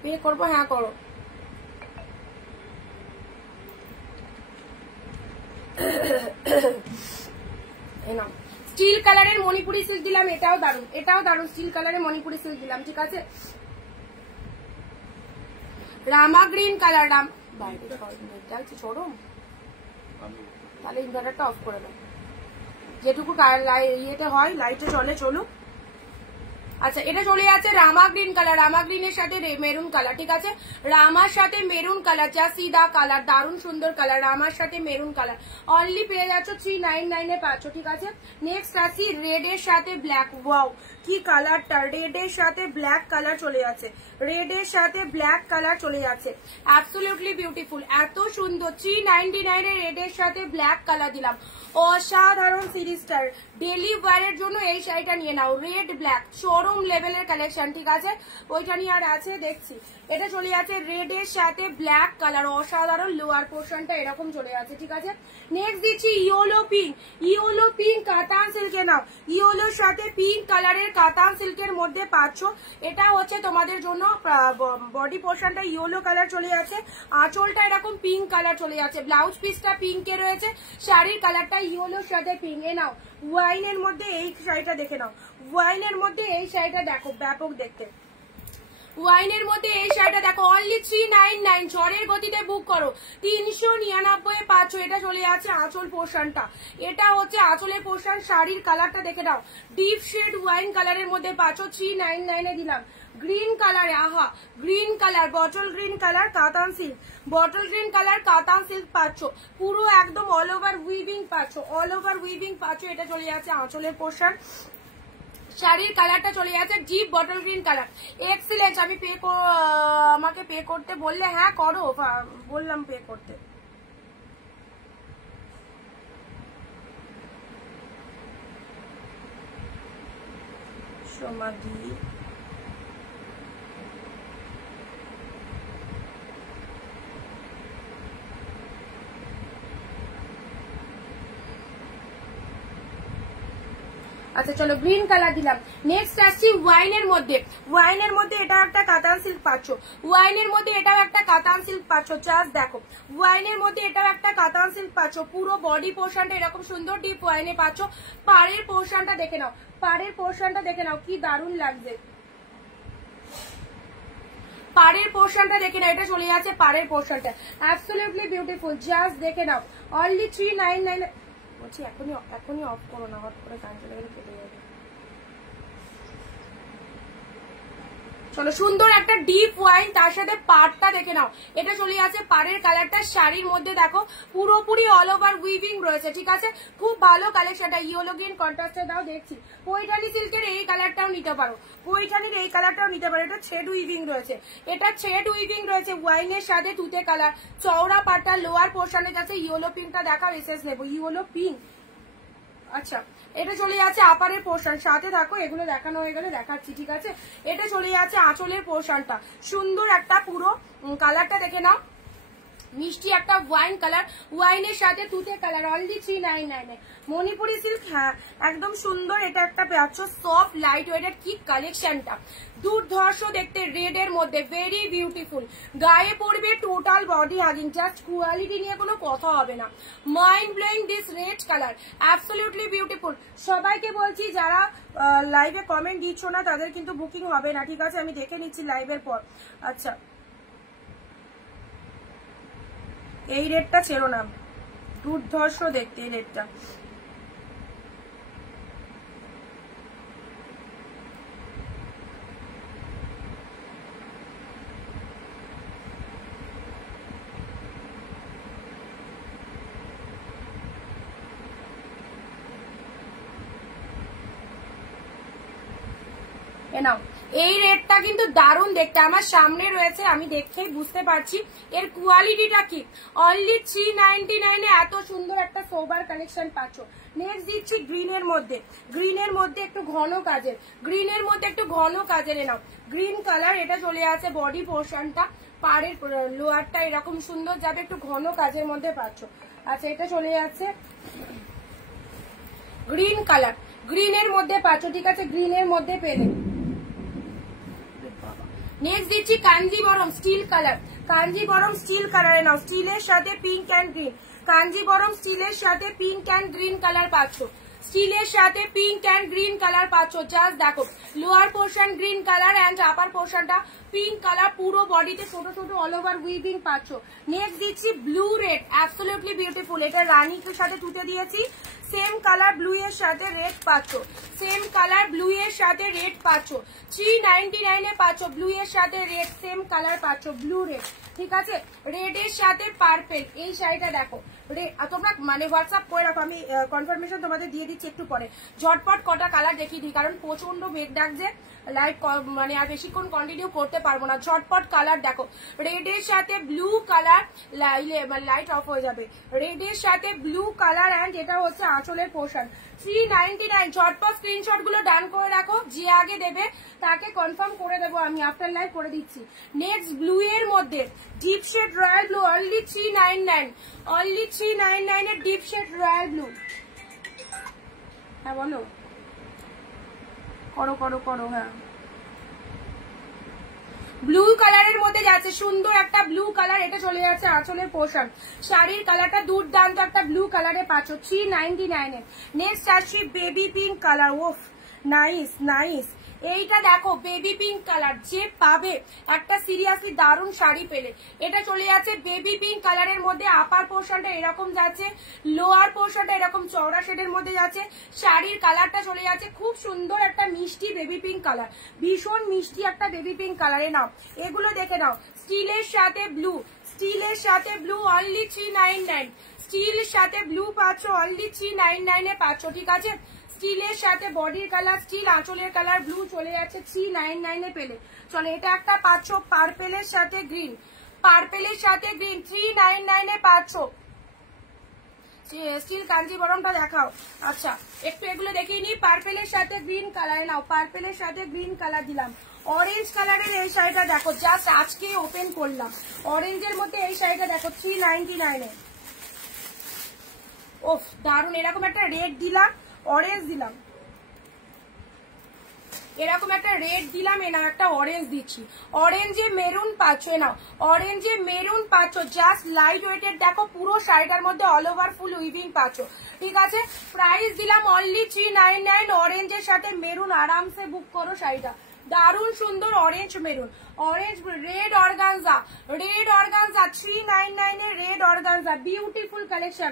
পে করবো? হ্যাঁ করো। স্টিল কালারের মণিপুরি সিল্ক দিলাম, এটাও দারুন, এটাও দারুন। স্টিল কালারের মণিপুরি সিল্ক দিলাম, ঠিক আছে। রামা গ্রিন কালার, ছোড়ো তাহলে ইনভার্টারটা অফ করে দাও। যেটুকু ইয়েতে হয় লাইটে চলে, চলুক। আচ্ছা এটা চলে যাচ্ছে রামা গ্রিন কালার, রামা গ্রিনের সাথে মেরুন কালার, ঠিক আছে। রামার সাথে মেরুন কালার, যা সিদা কালার, দারুণ সুন্দর কালার। রামার সাথে মেরুন কালার অনলি পেয়ে যাচ্ছ 399 পাচ্ছ, ঠিক আছে। নেক্সট আসি রেড এর সাথে ব্ল্যাক। ওয়াও কি কালারটা, রেড এর সাথে ব্ল্যাক কালার চলে যাচ্ছে, রেড এর সাথে ব্ল্যাক কালার চলে যাচ্ছে। অ্যাবসলিউটলি বিউটিফুল, এত সুন্দর। 399 এর রেড এর সাথে ব্ল্যাক কালার দিলাম, অসাধারণ সিরিজটার। ডেলি ওয়ারের জন্য এই শাড়িটা নিয়ে নাও, রেড ব্ল্যাক শোরুম লেভেলের কালেকশন, ঠিক আছে। ওইটা নিয়ে আর আছে দেখছি। এটা চলে যাচ্ছে রেড এর সাথে ব্ল্যাক কালার, অসাধারণ। লোয়ার পোর্শনটা এরকম চলে যাচ্ছে, ঠিক আছে। নেক্সট দিচ্ছি ইয়েলো পিঙ্ক, ইয়েলো পিঙ্ক কাতান সিল্কে নাও। ইয়েলোর সাথে পিঙ্ক কালারের কাতান সিল্কের মধ্যে পাচ্ছ। এটা হচ্ছে তোমাদের জন্য বডি পোর্শনটা ইয়েলো কালার চলে যাচ্ছে, আঁচলটা এরকম পিঙ্ক কালার চলে যাচ্ছে, ব্লাউজ পিসটা পিঙ্কে রয়েছে, শাড়ির কালারটা ইয়েলোর সাথে পিঙ্ক। এ নাও ওয়াইনের মধ্যে এই শাড়িটা দেখে নাও, ওয়াইনের মধ্যে এই শাড়িটা দেখো, ব্যাপক দেখতে। ওয়াইনের মধ্যে এই শাড়িটা দেখো অনলি 399, ঝড়ের গতিতে বুক করো। 399 পাচ্ছ। এটা চলে যাচ্ছে আঁচল পোর্শনটা, এটা হচ্ছে আঁচলের পোর্শন। শাড়ির কালারটা দেখে নাও, ডিপ শেড ওয়াইন কালারের মধ্যে পাচ্ছ। 399 দিলাম। গ্রিন কালারে, আহা green colour, bottle green colour কাতান সিল্ক, বটল গ্রিন কালার কাতান সিল্ক পাচ্ছ। পুরো একদম অল ওভার উইভিং পাচ্ছ, অল ওভার উইভিং পাচ্ছ। এটা চলে যাচ্ছে আঁচলের পোর্শন। শাড়ির কালারটা চলে যাচ্ছে deep bottle green colour. Excellent. আমি আমাকে পে করতে বললে হ্যাঁ করো, বললাম পে করতে। সমাধি আচ্ছা চলো গ্রিন কালার দিলাম। নেক্সট আসছি ওয়াইনের মধ্যে, ওয়াইনের মধ্যে এটা একটা কাতান সিল্ক পাচ্ছ, ওয়াইনের মধ্যে এটাও একটা কাতান সিল্ক পাচ্ছ। জাস্ট দেখো ওয়াইনের মধ্যে এটাও একটা কাতান সিল্ক পাচ্ছ। পুরো বডি পোর্শনটা এরকম সুন্দর ডিপ ওয়াইনে পাচ্ছ। পাড়ের পোর্শনটা দেখে নাও, পাড়ের পোর্শনটা দেখে নাও, কি দারুণ লাগছে। পাড়ের পোর্শনটা দেখে নাও, এটা চলে যাচ্ছে পাড়ের পোর্শনটা, অ্যাবসলিউটলি বিউটিফুল। জাস্ট দেখে নাও অনলি 399। বলছি এখনই অফ করো না, হট করে গান চলে গেলে কেটে যাবে। চলো সুন্দর একটা ডিপ ওয়াইন, তার সাথে পাড়টা দেখে নাও। এটা চলে যাচ্ছে পাড়ের কালারটা। শাড়ির মধ্যে দেখো পুরোপুরি অল ওভার উইভিং রয়েছে, ঠিক আছে। খুব ভালো কালেকশনটা। ইয়েলো গ্রিন কন্ট্রাস্টে দাও দেখছি। পৈঠানি সিল্কের এই কালারটাও নিতে পারো, পৈঠানির এই কালারটাও নিতে পারো। এটা থ্রেড উইভিং রয়েছে, এটা থ্রেড উইভিং রয়েছে ওয়াইনের সাথে তুতে কালার। চওড়া পাটটা লোয়ার পোর্শনে যাচ্ছে। ইয়েলো পিঙ্কটা দেখাও, এসএস নেবো। ইয়েলো পিঙ্ক, আচ্ছা এটা চলে যাচ্ছে আপারের পোর্শন। সাথে থাকো, এগুলো দেখানো হয়ে গেলে দেখাচ্ছি, ঠিক আছে। এটা চলে যাচ্ছে আঁচলের পোর্শনটা। সুন্দর একটা পুরো কালারটা দেখে নাও, মিষ্টি একটা ওয়াইন কালার, ওয়াইনের সাথে তুতে কালার। অনলি 399। মণিপুরি সিল্ক, হ্যাঁ একদম সুন্দর। এটা একটা পাচ্ছ সফট লাইট ওয়েটের। কি কালেকশনটা দুর্ধর্ষ দেখতে, রেড এর মধ্যে, ভেরি বিউটিফুল। গায়ে পড়বে total body hugging, just quality নিয়ে কোনো কথা হবে না। Mind blowing this red colour, absolutely beautiful. সবাইকে বলছি যারা লাইভে কমেন্ট দিচ্ছ না তাদের কিন্তু বুকিং হবে না, ঠিক আছে। আমি দেখে নিচ্ছি লাইভের পর। আচ্ছা এই রেটটা ছেড়ো না, দুর্ধর্ষ দেখতে এই রেটটা। এ নাও, এই রেডটা কিন্তু দারুণ দেখতে, আমার সামনে রয়েছে, আমি দেখেই বুঝতে পারছি এর কোয়ালিটিটা কি। অনলি 399 এত সুন্দর একটা সোবার কালেকশন পাচ্ছ। নেক্সট দিচ্ছি গ্রিনের মধ্যে, গ্রিনের মধ্যে একটু ঘন কাজের, গ্রিনের মধ্যে একটু ঘন কাজের। নাও গ্রিন কালার, এটা চলে আছে বডি পোর্শনটা, পাড়ের লোয়ারটা এরকম সুন্দর যাবে, একটু ঘন কাজের মধ্যে পাচ্ছ। আচ্ছা, এটা চলে যাচ্ছে গ্রিন কালার, গ্রিনের মধ্যে পাচ্ছ, ঠিক আছে, গ্রিনের মধ্যে পেলে। নেক্সট দিচ্ছি Kanjivaram steel colour, Kanjivaram steel কালারে নাও, স্টিলের সাথে পিঙ্ক অ্যান্ড গ্রিন, কাঞ্জিবরম স্টিলের সাথে পিঙ্ক অ্যান্ড গ্রিন কালার পাচ্ছ, স্টিলের সাথে পিঙ্ক অ্যান্ড গ্রিন কালার পাচ্ছ। জাস্ট দেখো, lower portion green colour and আপার পোর্শনটা পিঙ্ক কালার, পুরো বডিতে ছোট ছোট অল ওভার উইভিং পাচ্ছ। নেক্সট দিচ্ছি ব্লু রেড, অ্যাবসলিউটলি বিউটিফুল, এটা রানীর সাথে তুতে দিয়েছি, সেম কালার ব্লু এর সাথে রেড পাচ্ছ, সেম কালার ব্লু এর সাথে রেড পাচ্ছ, 399 এ পাচ্ছ, ব্লু এর সাথে রেড সেম কালার পাচ্ছ, ব্লু রেড, ঠিক আছে, রেড এর সাথে পার্পেল। এই শাড়িটা দেখো, তোমরা মানে হোয়াটসঅ্যাপ করে রাখো, আমি কনফার্মেশন তোমাদের দিয়ে দিচ্ছি একটু পরে। ঝটপট কটা কালার দেখিয়ে দিই, কারণ প্রচন্ড মেঘ ডাকছে, লাইট মানে আর বেশিক্ষণ কন্টিনিউ করতে পারবো না। ঝটপট কালার দেখো, রেড এর সাথে ব্লু কালার, লাইট অফ হয়ে যাবে, রেড এর সাথে ব্লু কালার অ্যান্ড এটা হচ্ছে আঁচলের পোর্শন, 399। ঝটপট স্ক্রিনশট গুলো ডান করে রাখো, যে আগে দেবে তাকে কনফার্ম করে দেবো আমি, আফটার লাইভ করে দিচ্ছি। নেক্সট ব্লু এর মধ্যে deep shade royal blue, only 399, only 399 এর ডিপ শেড রয়্যাল ব্লু। হ্যাঁ বলো, করো করো করো, হ্যাঁ ব্লু কালারের মধ্যে যাচ্ছে, সুন্দর একটা ব্লু কালার, এটা চলে যাচ্ছে আঁচলের পোর্শন, শাড়ির কালারটা দুর্দান্ত একটা ব্লু কালারে পাচ্ছ, 399 এ। নেক্সট আসছি বেবি পিঙ্ক কালার, ওফ নাইস নাইস, এইটা দেখো বেবি পিঙ্ক কালার, যে পাবে একটা সিরিয়াসলি দারুণ শাড়ি পেলে। এটা চলে যাচ্ছে বেবি পিঙ্ক কালারের মধ্যে, আপার পোর্শনটা এরকম যাচ্ছে, লোয়ার পোর্শনটা এরকম চওড়া শেডের মধ্যে যাচ্ছে, শাড়ির কালারটা চলে যাচ্ছে খুব সুন্দর একটা মিষ্টি বেবি পিঙ্ক কালার, ভীষণ মিষ্টি একটা বেবি পিঙ্ক কালারে। নাও এগুলো দেখে নাও, স্টিলের সাথে ব্লু, স্টিলের সাথে ব্লু, অনলি 399, স্টিলের সাথে ব্লু পাচ্ছ, অনলি 399 এ পাচ্ছ, ঠিক আছে, স্টিলের সাথে বডির কালার স্টিল, আঁচলের কালার ব্লু চলে যাচ্ছে 399 এ পেলে। চলো এটা একটা পাচ্ছ পার্পেলের সাথে গ্রিন, পার্পেলের সাথে গ্রিন, 399 এ পাচ্ছ। স্টিল কাঞ্জিবরমটা দেখাও। আচ্ছা একটু এগুলো দেখিয়ে নি, পার্পেলের সাথে গ্রিন কালার, নাও পার্পেলের সাথে গ্রিন কালার দিলাম। অরেঞ্জ কালারের এই শাড়িটা দেখো, জাস্ট আজকে ওপেন করলাম, অরেঞ্জের মধ্যে এই শাড়িটা দেখো 399 এ, ওফ দারুন। এরকম একটা রেড দিলাম, অরেঞ্জ দিলাম, এরকম একটা রেড দিলাম, এ নাও একটা অরেঞ্জ দিচ্ছি, অরেঞ্জে মেরুন পাচ্ছ, নাও অরেঞ্জে মেরুন পাচ্ছ, জাস্ট লাইট ওয়েটের দেখো, পুরো শাড়িটার মধ্যে অল ওভার ফুল উইভিং পাচ্ছ, ঠিক আছে। প্রাইস দিলাম অনলি 399, অরেঞ্জের সাথে মেরুন, আরামসে বুক করো শাড়িটা, দারুণ সুন্দর orange maroon, orange red organza, red organza 399 এ, red organza beautiful collection,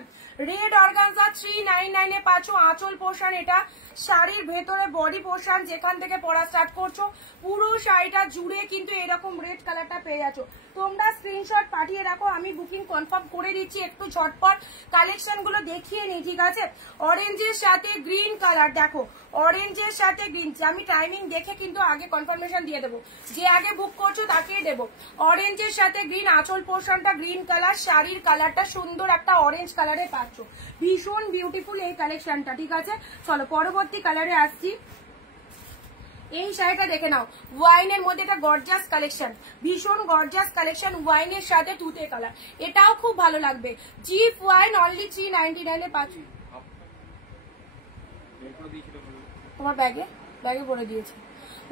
red organza 399 এ পাচ্ছ। আঁচল পোর্শন, এটা শাড়ির ভেতরে বডি পোর্শন, যেখান থেকে পরা স্টার্ট করছো পুরো শাড়িটা জুড়ে কিন্তু এরকম রেড কালারটা পেয়ে যাচ্ছ। তোমরা স্ক্রিনশট পাঠিয়ে রাখো, আমি বুকিং কনফার্ম করে দিচ্ছি। একটু ঝটপট কালেকশন গুলো দেখিয়ে নিই, ঠিক আছে। অরেঞ্জের সাথে গ্রিন কালার দেখো, অরেঞ্জের সাথে গ্রিন, আমি টাইমিং দেখে কিন্তু আগে কনফার্মেশন দিয়ে দেবো, যে আগে বুক করছো তাকেই দেবো। অরেঞ্জের সাথে গ্রিন, আঁচল পোর্শনটা গ্রিন কালার, শাড়ির কালারটা সুন্দর একটা অরেঞ্জ কালারে পাচ্ছ, ভীষণ বিউটিফুল এই কালেকশনটা, ঠিক আছে। চলো পরবর্তী কালারে আসছি। এই শাড়িটা দেখে নাও, ওয়াইনের মধ্যে এটা গর্জাস কালেকশন, ভীষণ গর্জাস কালেকশন, ওয়াইনের সাথে তুতে কালার, এটাও খুব ভালো লাগবে। জিপ ওয়াইন অনলি 399 এ পাচ্ছ। তোমার ব্যাগে ব্যাগে ভরে দিয়েছে।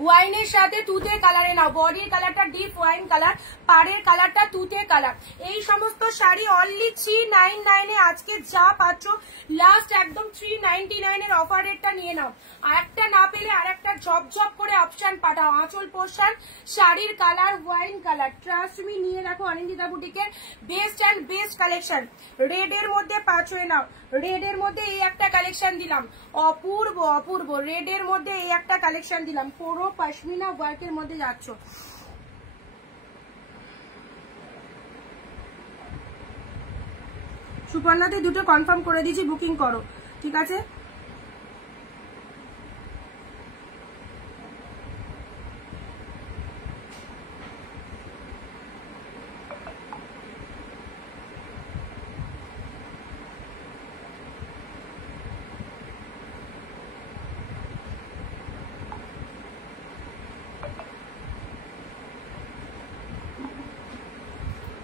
ওয়াইনের সাথে তুতে কালারে নাও, বডির কালারটা ডিপ ওয়াইন কালার, পাড়ের কালারটা তুতে কালার। এই সমস্ত শাড়ি অনলি 399 এ আজকে যা পাচ্ছ, লাস্ট একদম 399 এর অফার রেটটা নিয়ে নাও। আর একটা না পেলে আর একটা ঝপঝপ করে অপশন পাঠাও। আঁচল পোর্শন, শাড়ির colour wine colour, trust me নিয়ে রাখো। অনিন্দিতা বুটিকের best and best collection, red এর মধ্যে পাচ্ছ, নাও রেড এর মধ্যে এই একটা কালেকশন দিলাম, অপূর্ব অপূর্ব, রেড এর মধ্যে এই একটা কালেকশন দিলাম, পুরো পশমিনা ওয়ার্কের মধ্যে যাচ্ছ। সুপর্ণাতে দুটো কনফার্ম করে দিয়েছি, বুকিং করো, ঠিক আছে।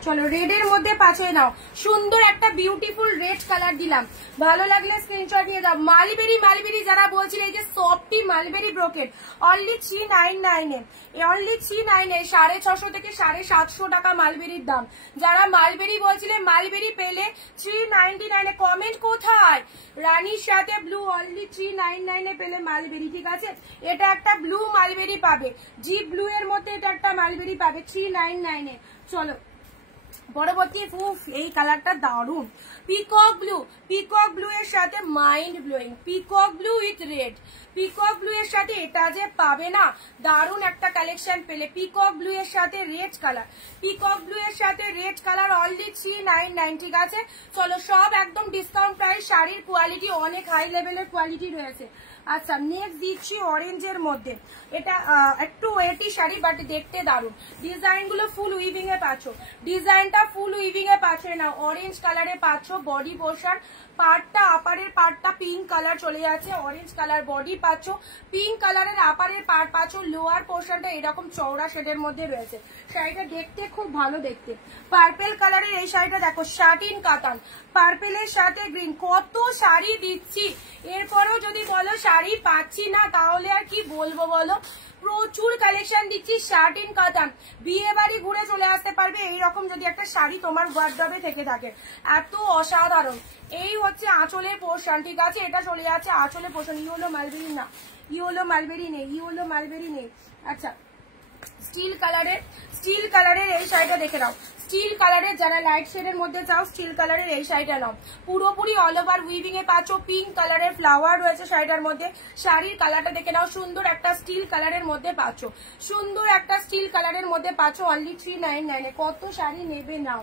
চলো রেডের মধ্যে পাঁচে নাও, সুন্দর একটা বিউটিফুল রেড কালার দিলাম, ভালো লাগলে স্ক্রিনশট নিয়ে দাও। মালবেরি যারা বলছিল এই যে সফটি মালবেরি ব্রোকেট, অনলি 399 এ, অনলি 399, 650 থেকে 750 টাকা মালবেরির দাম। যারা মালবেরি বলছিলে মালবেরি পেলে 399 এ, কমেন্ট কোথায়? রানীর সাথে ব্লু অনলি 399 এ পেলে মালবেরি, ঠিক আছে? এটা একটা ব্লু মালবেরি পাবে, জি ব্লু এর মধ্যে এটা একটা মালবেরি পাবে 399 এ। চলো পরবর্তী, এই কালারটা দারুন, পিকক ব্লু এর সাথে mind blowing, peacock blue with red, peacock blue এর সাথে এটা যে পাবে না, দারুন একটা কালেকশন পেলে। পিকক ব্লু এর সাথে রেড কালার, পিকক ব্লু এর সাথে রেড কালার অনলি 399, ঠিক আছে? চলো সব একদম ডিসকাউন্ট প্রাইস, শাড়ির কোয়ালিটি অনেক হাই লেভেলের কোয়ালিটি রয়েছে। আচ্ছা নেক্সট দিচ্ছি অরেঞ্জের মধ্যে, এটা একটু ওয়েটি শাড়ি বাট দেখতে দারুন, ডিজাইন গুলো ফুল উইভিং এ পাচ্ছ, ডিজাইনটা ফুল উইভিং এ পাচ্ছ না, অরেঞ্জ কালারে পাচ্ছ। বডি পোর্শন পার্টটা, আপারের পার্টটা পিঙ্ক কালার চলে যাচ্ছে, অরেঞ্জ কালার বডি পাচ্ছ, পিঙ্ক কালারের আপারের পার্ট পাচ্ছ, লোয়ার পোর্শনটা এরকম চওড়া শেডের মধ্যে রয়েছে। শাড়িটা দেখতে খুব ভালো দেখতে। পার্পেল কালারের এই শাড়িটা দেখো, শাটিন কাতান, পার্পেলের সাথে গ্রিন, কত শাড়ি দিচ্ছি, এরপরেও যদি বলো শাড়ি পাচ্ছি না তাহলে আর কি বলবো বলো। প্রচুর কালেকশন দিচ্ছি, শাটিন কাতান, বিয়ে বাড়ি ঘুরে চলে আসতে পারবে এইরকম যদি একটা শাড়ি তোমার ওয়ার্ডরোবে থেকে থাকে, এত অসাধারণ। এই হচ্ছে আঁচলের পোর্শন, ঠিক আছে? এটা চলে যাচ্ছে আঁচলের পোর্শন। ইয়েলো মালবেরি না, ইয়েলো মালবেরি নেই, ইয়েলো মালবেরি নেই। আচ্ছা স্টিল কালারের এই শাড়িটা দেখে নাও, স্টিল কালারের যারা লাইট শেডের মধ্যে চাও স্টিল কালারের এই শাড়িটা নাও, পুরোপুরি অল ওভার উইভিং এ পাচ্ছ, পিঙ্ক কালারের ফ্লাওয়ার রয়েছে শাড়িটার মধ্যে। শাড়ির কালারটা দেখে নাও, সুন্দর একটা স্টিল কালারের মধ্যে পাচ্ছ, সুন্দর একটা স্টিল কালারের মধ্যে পাচ্ছ অনলি 399 এ। কত শাড়ি নেবে নাও,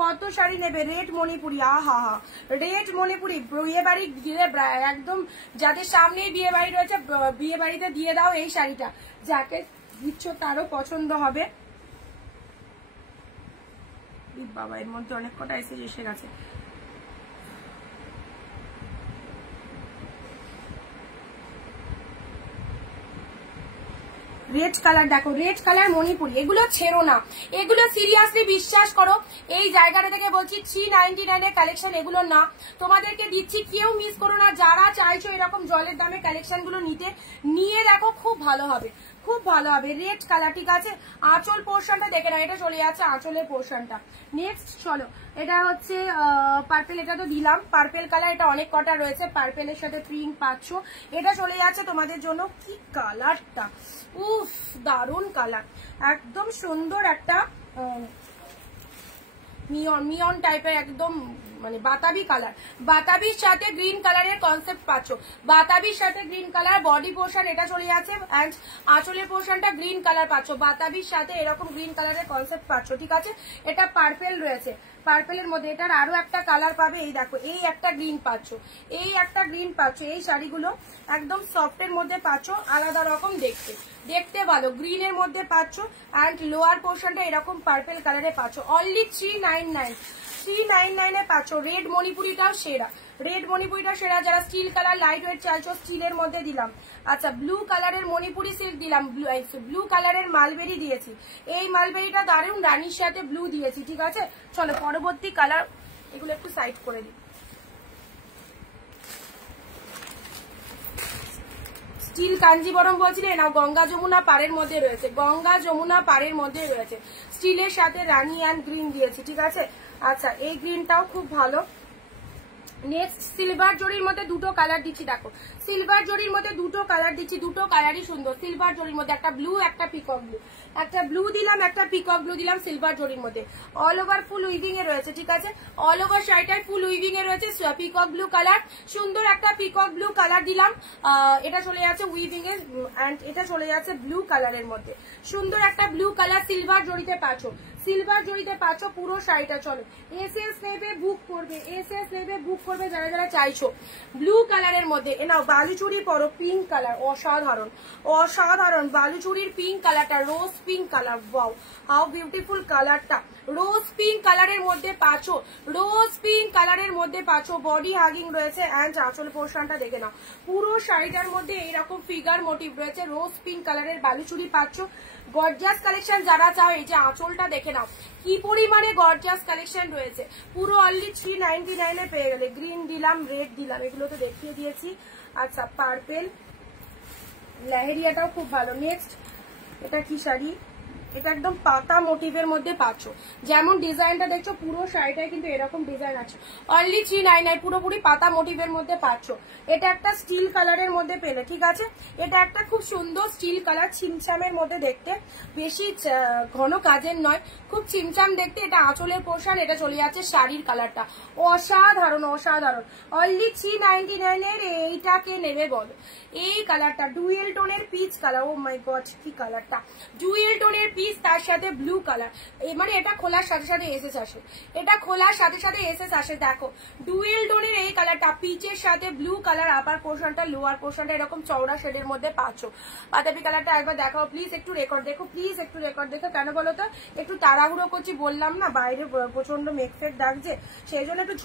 কত শাড়ি নেবে। রেড মণিপুরি, আহা হা, রেড মণিপুরি বিয়ে বাড়ি দিয়ে একদম, যাদের সামনেই বিয়ে বাড়ি রয়েছে বিয়ে বাড়িতে দিয়ে দাও এই শাড়িটা, যাকে দিচ্ছ তারও পছন্দ হবে। বাবা এর মধ্যে অনেক কটা এসে গেছে। রেড কালার দেখো, রেড কালার মণিপুরি, এগুলো ছেড়ো না, এগুলো সিরিয়াসলি বিশ্বাস করো, এই জায়গাটা থেকে বলছি 399 এর কালেকশন এগুলো না, তোমাদেরকে দিচ্ছি, কেউ মিস করো না। যারা চাইছো এরকম জলের দামে কালেকশন গুলো নিতে, নিয়ে দেখো, খুব ভালো হবে, খুব ভালো হবে। রেড কালার, ঠিক আছে? আঁচল পোর্শনটা দেখে না, এটা চলে যাচ্ছে আঁচলের পোর্শনটা। নেক্সট চলো, এটা হচ্ছে পার্পেল, এটা তো দিলাম পার্পেল কালার, এটা অনেক কটা রয়েছে, পার্পেলের সাথে পিঙ্ক পাচ্ছ, এটা চলে যাচ্ছে তোমাদের জন্য। কি কালারটা, উফ দারুন কালার, একদম সুন্দর একটা মিয়ন টাইপের, একদম মানে বাতাবি কালার, বাতাবির সাথে গ্রিন কালারের কনসেপ্ট পাচ্ছ, বাতাবির সাথে গ্রিন কালার। বডি পোর্শন এটা চলে যাচ্ছে এন্ড আঁচলের পোর্শনটা গ্রিন কালার পাচ্ছ, বাতাবির সাথে এরকম গ্রিন কালারের কনসেপ্ট পাচ্ছ, ঠিক আছে? এটা পার্পেল রয়েছে, পার্পেলের মধ্যে এটার আরো একটা কালার পাবে, এই দেখো, এই একটা গ্রিন পাচ্ছ, এই একটা গ্রিন পাচ্ছ। এই শাড়িগুলো একদম সফটের মধ্যে পাচ্ছ, আলাদা রকম দেখতে, দেখতে ভালো, গ্রিনের মধ্যে পাচ্ছ এন্ড লোয়ার পোর্শনটা এরকম পার্পেল কালারে পাচ্ছ অনলি 399 এ পাচ্ছ। রেড মণিপুরিটাও সেরা, রেড মণিপুরিটা সেরা। যারা স্টিল কালার লাইট ওয়েট চাইছো স্টিলের মধ্যে দিলাম। আচ্ছা ব্লু কালারের মণিপুরি সিল্ক দিলাম, ব্লু কালারের মালবেরি দিয়েছি, এই মালবেরিটা দারুন, রানীর সাথে ব্লু দিয়েছি, ঠিক আছে? চলো পরবর্তী কালার, এগুলো একটু সাইড করে দিই। স্টিল কাঞ্জিবরম বলছিলে না, গঙ্গা যমুনা পাড়ের মধ্যে রয়েছে, গঙ্গা যমুনা পাড়ের মধ্যে রয়েছে, স্টিলের সাথে রানী অ্যান্ড গ্রিন দিয়েছি, ঠিক আছে? আচ্ছা এই গ্রিনটাও খুব ভালো। নেক্সট সিলভার জরির মধ্যে দুটো কালার দিচ্ছি, দেখো সিলভার জরির মধ্যে দুটো কালার দিচ্ছি, দুটো কালারই সুন্দর। সিলভার জরির মধ্যে একটা ব্লু, একটা পিকক ব্লু, একটা ব্লু দিলাম, একটা পিকক ব্লু দিলাম সিলভার জরির মধ্যে। অল ওভার ফুল উইভিং এ রয়েছে, ঠিক আছে? অল ওভার শাড়িটায় ফুল উইভিং এ রয়েছে, পিকক ব্লু কালার, সুন্দর একটা পিকক ব্লু কালার দিলাম। এটা চলে যাচ্ছে উইভিং এ এন্ড এটা চলে যাচ্ছে ব্লু কালারের মধ্যে, সুন্দর একটা ব্লু কালার সিলভার জরিতে পাচ্ছ, সিলভার জরিতে পাচ্ছ পুরো শাড়িটা। চলো এসএস নেবে বুক করবে, এসএস নেবে বুক করবে যারা যারা চাইছো। ব্লু কালারের মধ্যে এ নাও, বালুচুরি পরো, পিঙ্ক কালার, অসাধারণ অসাধারণ, বালুচুরির পিঙ্ক কালারটা, rose pink colour, wow how beautiful কালারটা। রোজ পিঙ্ক কালারের মধ্যে পাচ্ছ, রোজ পিঙ্ক কালারের মধ্যে পাচ্ছ, বডি হাগিং রয়েছে অ্যান্ড আঁচল পোর্শনটা দেখে নাও। পুরো শাড়িটার মধ্যে এইরকম ফিগার মোটিভ রয়েছে, রোজ পিঙ্ক কালারের বালুচুরি পাচ্ছ। গর্জিয়াস কালেকশন যারা চাও, এই যে আঁচলটা দেখে নাও কি পরিমাণে গর্জিয়াস কালেকশন রয়েছে। পুরো অনলি 399 এ পেয়ে গেলে। গ্রিন দিলাম, রেড দিলাম, এগুলো তো দেখিয়ে দিয়েছি। আচ্ছা, পার্পেল, লেহেরিয়াটাও খুব ভালো। নেক্সট, এটা কি শাড়ি? এটা একদম পাতা মোটিভের মধ্যে পাচ্ছ, যেমন ডিজাইনটা দেখছো পুরো শাড়িটায় কিন্তু এরকম ডিজাইন আছে। অনলি 399, পুরোপুরি পাতা মোটিভের মধ্যে পাচ্ছ। এটা একটা স্টিল কালারের মধ্যে পেলে, ঠিক আছে। এটা একটা খুব সুন্দর স্টিল কালার, ছিমছামের মধ্যে দেখতে, বেশি ঘন কাজের নয়, খুব ছিমছাম দেখতে। এটা আঁচলের পোর্শন, এটা চলে যাচ্ছে শাড়ির কালারটা, অসাধারণ অসাধারণ। অনলি 399 এর এইটাকে নেবে বলো। এই কালারটা ডুয়েল টোনের পিচ কালার, ও মাই গড কি কালারটা, ডুয়েল টোনের পিচ, তার সাথে ব্লু কালার। মানে এটা খোলার সাথে সাথে এসএস আসে, এটা খোলার সাথে সাথে এসএস আসে। দেখো ডুয়েল টোনের এই কালারটা, পিচের সাথে ব্লু কালার, আপার পোর্শনটা লোয়ার পোর্শনটা এরকম চওড়া শেডের মধ্যে পাচ্ছ। বাতাবি কালারটা একবার দেখাও প্লিজ, একটু রেকর্ড দেখো প্লিজ, একটু রেকর্ড দেখো। কেন বলো তো, একটু তাড়াহুড়ো করছি, বললাম না বাইরে প্রচন্ড মেঘফেক ডাকছে, সেই জন্য একটু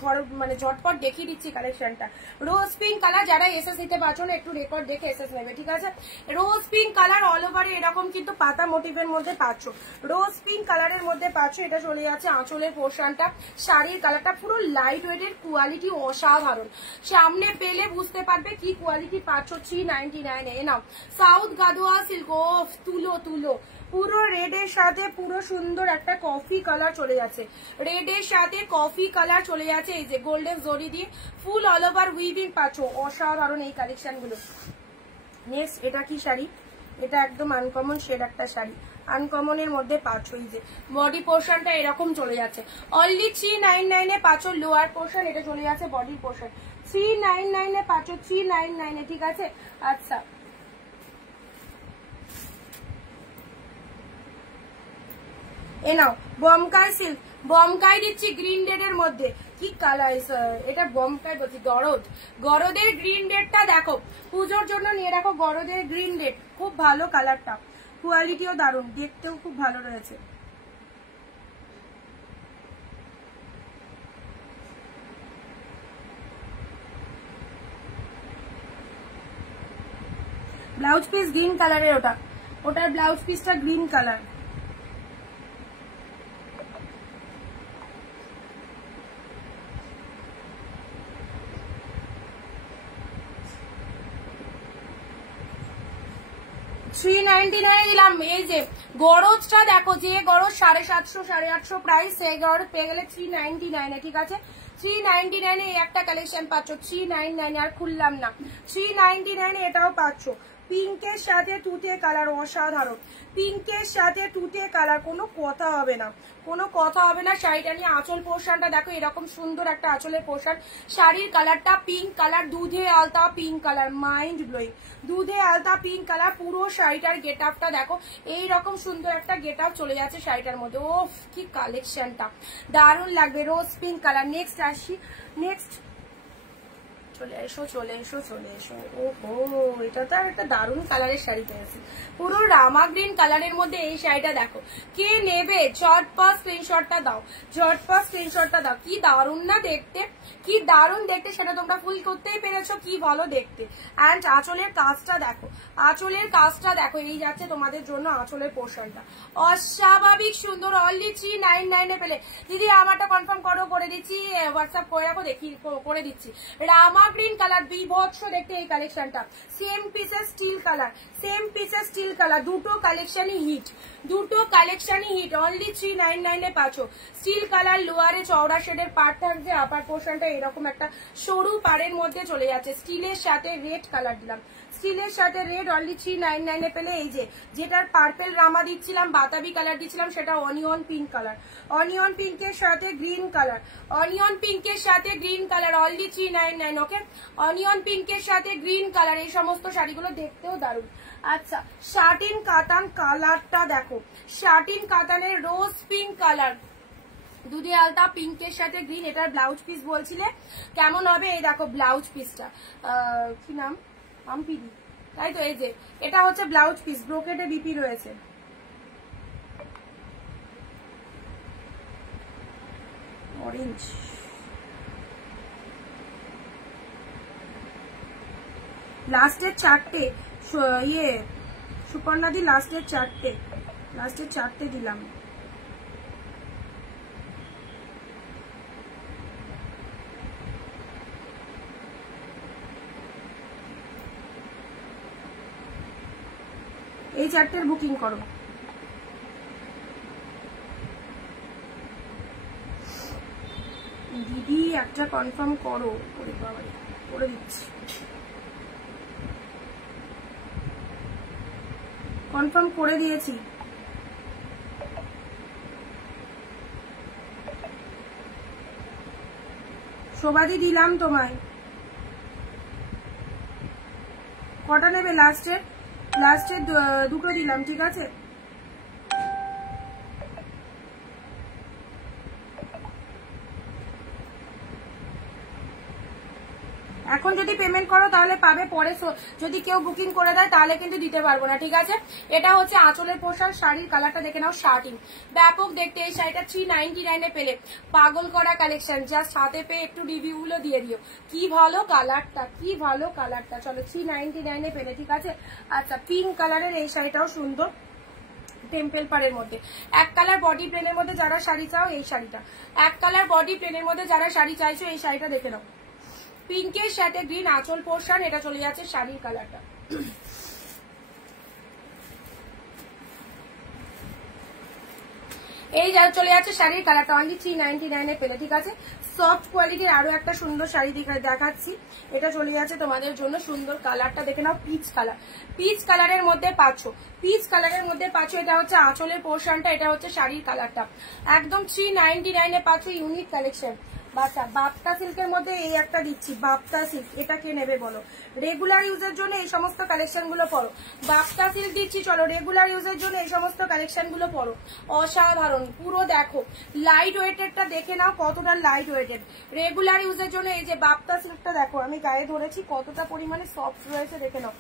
মানে ঝটপট দেখিয়ে দিচ্ছি কালেকশনটা। রোজ পিঙ্ক কালার, যারা এসএস নিতে পারছো না একটু রেকর্ড দেখে এসএস নেবে, ঠিক আছে। রোজ পিঙ্ক কালার অল ওভারে এরকম কিন্তু পাতা মোটিভের মধ্যে পাচ্ছ, রোজ পিঙ্ক কালারের মধ্যে পাচ্ছ। এটা চলে যাচ্ছে আঁচলের পোর্শনটা, শাড়ির কালারটা পুরো লাইট ওয়েটের, কোয়ালিটি অসাধারণ। সামনে পেলে বুঝতে পারবে কি কোয়ালিটি পাচ্ছ। 399 এ নাও। সাউথ গাদোয়া সিল্ক, ও তুলো তুলো, পুরো রেডের সাথে পুরো সুন্দর একটা কফি কালার চলে যাচ্ছে, রেডের সাথে কফি কালার চলে যাচ্ছে। এই যে গোল্ডেন জরি দিয়ে ফুল অল ওভার উইভিং পাচ্ছ, অসাধারণ এই কালেকশন গুলো। নেক্সট, এটা কি শাড়ি? এটা একদম আনকমন শেড একটা শাড়ি, আনকমনের মধ্যে পাচ্ছ। এই যে বডি পোর্শনটা এরকম চলে যাচ্ছে। অনলি 399 এ পাচ্ছ লোয়ার পোর্শন, এটা চলে যাচ্ছে বডি পোর্শন। 399 এ পাচ্ছ, 399 এ, ঠিক আছে। আচ্ছা, এ নাও বমকাই সিল্ক, বমকাই দিচ্ছি গ্রিন রেড এর মধ্যে। কি কালার এটা, বমকাই বলছি, গরদ, গরদের গ্রিন রেডটা দেখো, পুজোর জন্য নিয়ে রাখো। গরদের গ্রিন রেড খুব ভালো কালারটা, কোয়ালিটিও দারুণ, দেখতেও খুব ভালো রয়েছে। ব্লাউজ পিস গ্রিন কালারের, ওটার ব্লাউজ পিসটা গ্রিন কালার। 399 দিলাম। এই যে গরজটা দেখো, যে গরজ 750 850 প্রাইস, সেই গরজ পেয়ে গেলে 399 এ, ঠিক আছে। 399 এ একটা কালেকশন পাচ্ছ, 399 আর খুললাম না। 399 এ এটাও পাচ্ছ, পিঙ্কের সাথে তুতে কালার, অসাধারণ। পিঙ্কের সাথে তুতে কালার, কোনো কথা হবে না, কোনো কথা হবে না। শাড়িটা নিয়ে আঁচল পোর্শনটা দেখো, এরকম সুন্দর একটা আঁচলের পোর্শন। শাড়ির কালারটা পিঙ্ক কালার, দুধে আলতা পিঙ্ক কালার, মাইন্ড ব্লোয়িং, দুধে আলতা পিঙ্ক কালার। পুরো শাড়িটার গেট আপটা দেখো, এইরকম সুন্দর একটা গেট আপ চলে যাচ্ছে শাড়িটার মধ্যে। ও কি কালেকশনটা, দারুণ লাগবে, রোজ পিঙ্ক কালার। নেক্সট আসি, নেক্সট চলে এসো চলে এসো চলে এসো। ওহো, এটা তো একটা দারুণ কালারের শাড়ি পেয়েছি, পুরো রামা গ্রিন কালারের মধ্যে এই শাড়িটা দেখো। কে নেবে ঝটপট স্ক্রিনশটটা দাও, ঝটপট স্ক্রিনশটটা দাও। কি দারুণ না দেখতে, কি দারুণ দেখতে, সেটা তোমরা ফুল করতেই পেরেছো, কি ভালো দেখতে। অ্যান্ড আঁচলের কাজটা দেখো, আঁচলের কাজটা দেখো, এই যাচ্ছে তোমাদের জন্য আঁচলের পোর্শনটা, অস্বাভাবিক সুন্দর। অনলি 399 এ পেলে। দিদি আমারটা কনফার্ম করো, করে দিচ্ছি, হোয়াটসঅ্যাপ করে রাখো, দেখি করে দিচ্ছি। রামা গ্রিন কালার, বিভৎস দেখতে এই কালেকশনটা। সেম পিসের স্টিল কালার, সেম পিসের স্টিল কালার, দুটো কালেকশনই হিট, দুটো কালেকশনই হিট। অনলি 399 এ পাচ্ছ। স্টিল কালার, লোয়ারে চওড়া শেডের পার্ট থাকছে, আপার পোর্শনটা এরকম একটা সরু পাড়ের মধ্যে চলে যাচ্ছে। স্টিলের সাথে রেড কালার দিলাম, স্টিলের সাথে রেড। অনলি 399 এ পেলে। এই যে যেটার পার্পেল রামা দিচ্ছিলাম, বাতাবি কালার দিচ্ছিলাম, সেটা অনিয়ন পিঙ্ক কালার, অনিয়ন পিঙ্কের সাথে গ্রিন কালার, অনিয়ন পিঙ্কের সাথে গ্রিন কালার। অনলি 399, ওকে। অনিয়ন পিঙ্কের সাথে গ্রিন কালার, এই সমস্ত শাড়িগুলো দেখতেও দারুণ। আচ্ছা, শাটিন কাতান কালারটা দেখো, শাটিন কাতানের রোজ পিঙ্ক কালার, দুধে আলতা পিঙ্কের সাথে গ্রিন। এটার ব্লাউজ পিস বলছিলে কেমন হবে, এই দেখো ব্লাউজ পিসটা, কি নাম, আমপিডি, তাই তো। এই যে এটা হচ্ছে ব্লাউজ পিস, ব্রোকেটে বিপি রয়েছে। অরেঞ্জ, লাস্টের 4টে ইয়ে সুপর্ণাদি, লাস্টের 4টে দিলাম। এই 4টের বুকিং করো। দিদি একটা কনফার্ম করো। ওরে বাবা, করে দিচ্ছি। কনফার্ম করে দিয়েছি। শোভাদি দিলাম তোমায়। কটা নেবে? লাস্টের 2টো দিলাম, ঠিক আছে? এখন যদি পেমেন্ট করো তাহলে পাবে, পরে যদি কেউ বুকিং করে দেয় তাহলে কিন্তু দিতে পারবো না, ঠিক আছে? এটা হচ্ছে আঁচলের পোশাক, শাড়ির কালারটা দেখে নাও, শার্টিং ব্যাপক দেখতে। এই শাড়িটা 399 এ পেলে, পাগল করা কালেকশন। জাস্ট হাতে পেয়ে একটু রিভিউ গুলো দিয়ে দিও। কি ভালো কালারটা, কি ভালো কালারটা। চলো 399 এ পেলে, ঠিক আছে? আচ্ছা, পিঙ্ক কালারের এই শাড়িটাও সুন্দর, টেম্পল পাড়ের মধ্যে। এক কালার বডি প্লেনের মধ্যে যারা শাড়ি চাও এই শাড়িটা, এক কালার বডি প্লেনের মধ্যে যারা শাড়ি চাইছো এই শাড়িটা দেখে নাও। পিঙ্কের সাথে গ্রিন আঁচল পোর্শন, এটা চলে যাচ্ছে শাড়ির কালারটা। এই চলে যাচ্ছে শাড়ির কালারটা, অনলি 399 এ পেলে, ঠিক আছে? সফট কোয়ালিটির আরো একটা সুন্দর শাড়ি দেখাচ্ছি। এটা চলে যাচ্ছে তোমাদের জন্য, সুন্দর কালারটা দেখে নাও, পিচ কালার। পিচ কালারের মধ্যে পাচ্ছ, পিচ কালারের মধ্যে পাচ্ছ। এটা হচ্ছে আঁচলের পোর্শনটা, এটা হচ্ছে শাড়ির কালারটা। একদম 399 এ পাচ্ছ, ইউনিক কালেকশন। বাচ্চা বাপ্তা সিল্কের মধ্যে এই একটা দিচ্ছি, বাপ্তা সিল্ক। এটা কে নেবে বলো? রেগুলার ইউজের জন্য এই সমস্ত কালেকশন গুলো পড়ো। বাপ্তা সিল্ক দিচ্ছি, চলো রেগুলার ইউজের জন্য এই সমস্ত কালেকশন গুলো পড়ো। অসাধারণ, পুরো দেখো লাইট ওয়েটেডটা দেখে নাও, কতটা লাইট ওয়েটেড। রেগুলার ইউজের জন্য এই যে বাপ্তা সিল্কটা দেখো, আমি গায়ে ধরেছি, কতটা পরিমাণে সফট রয়েছে দেখে নাও।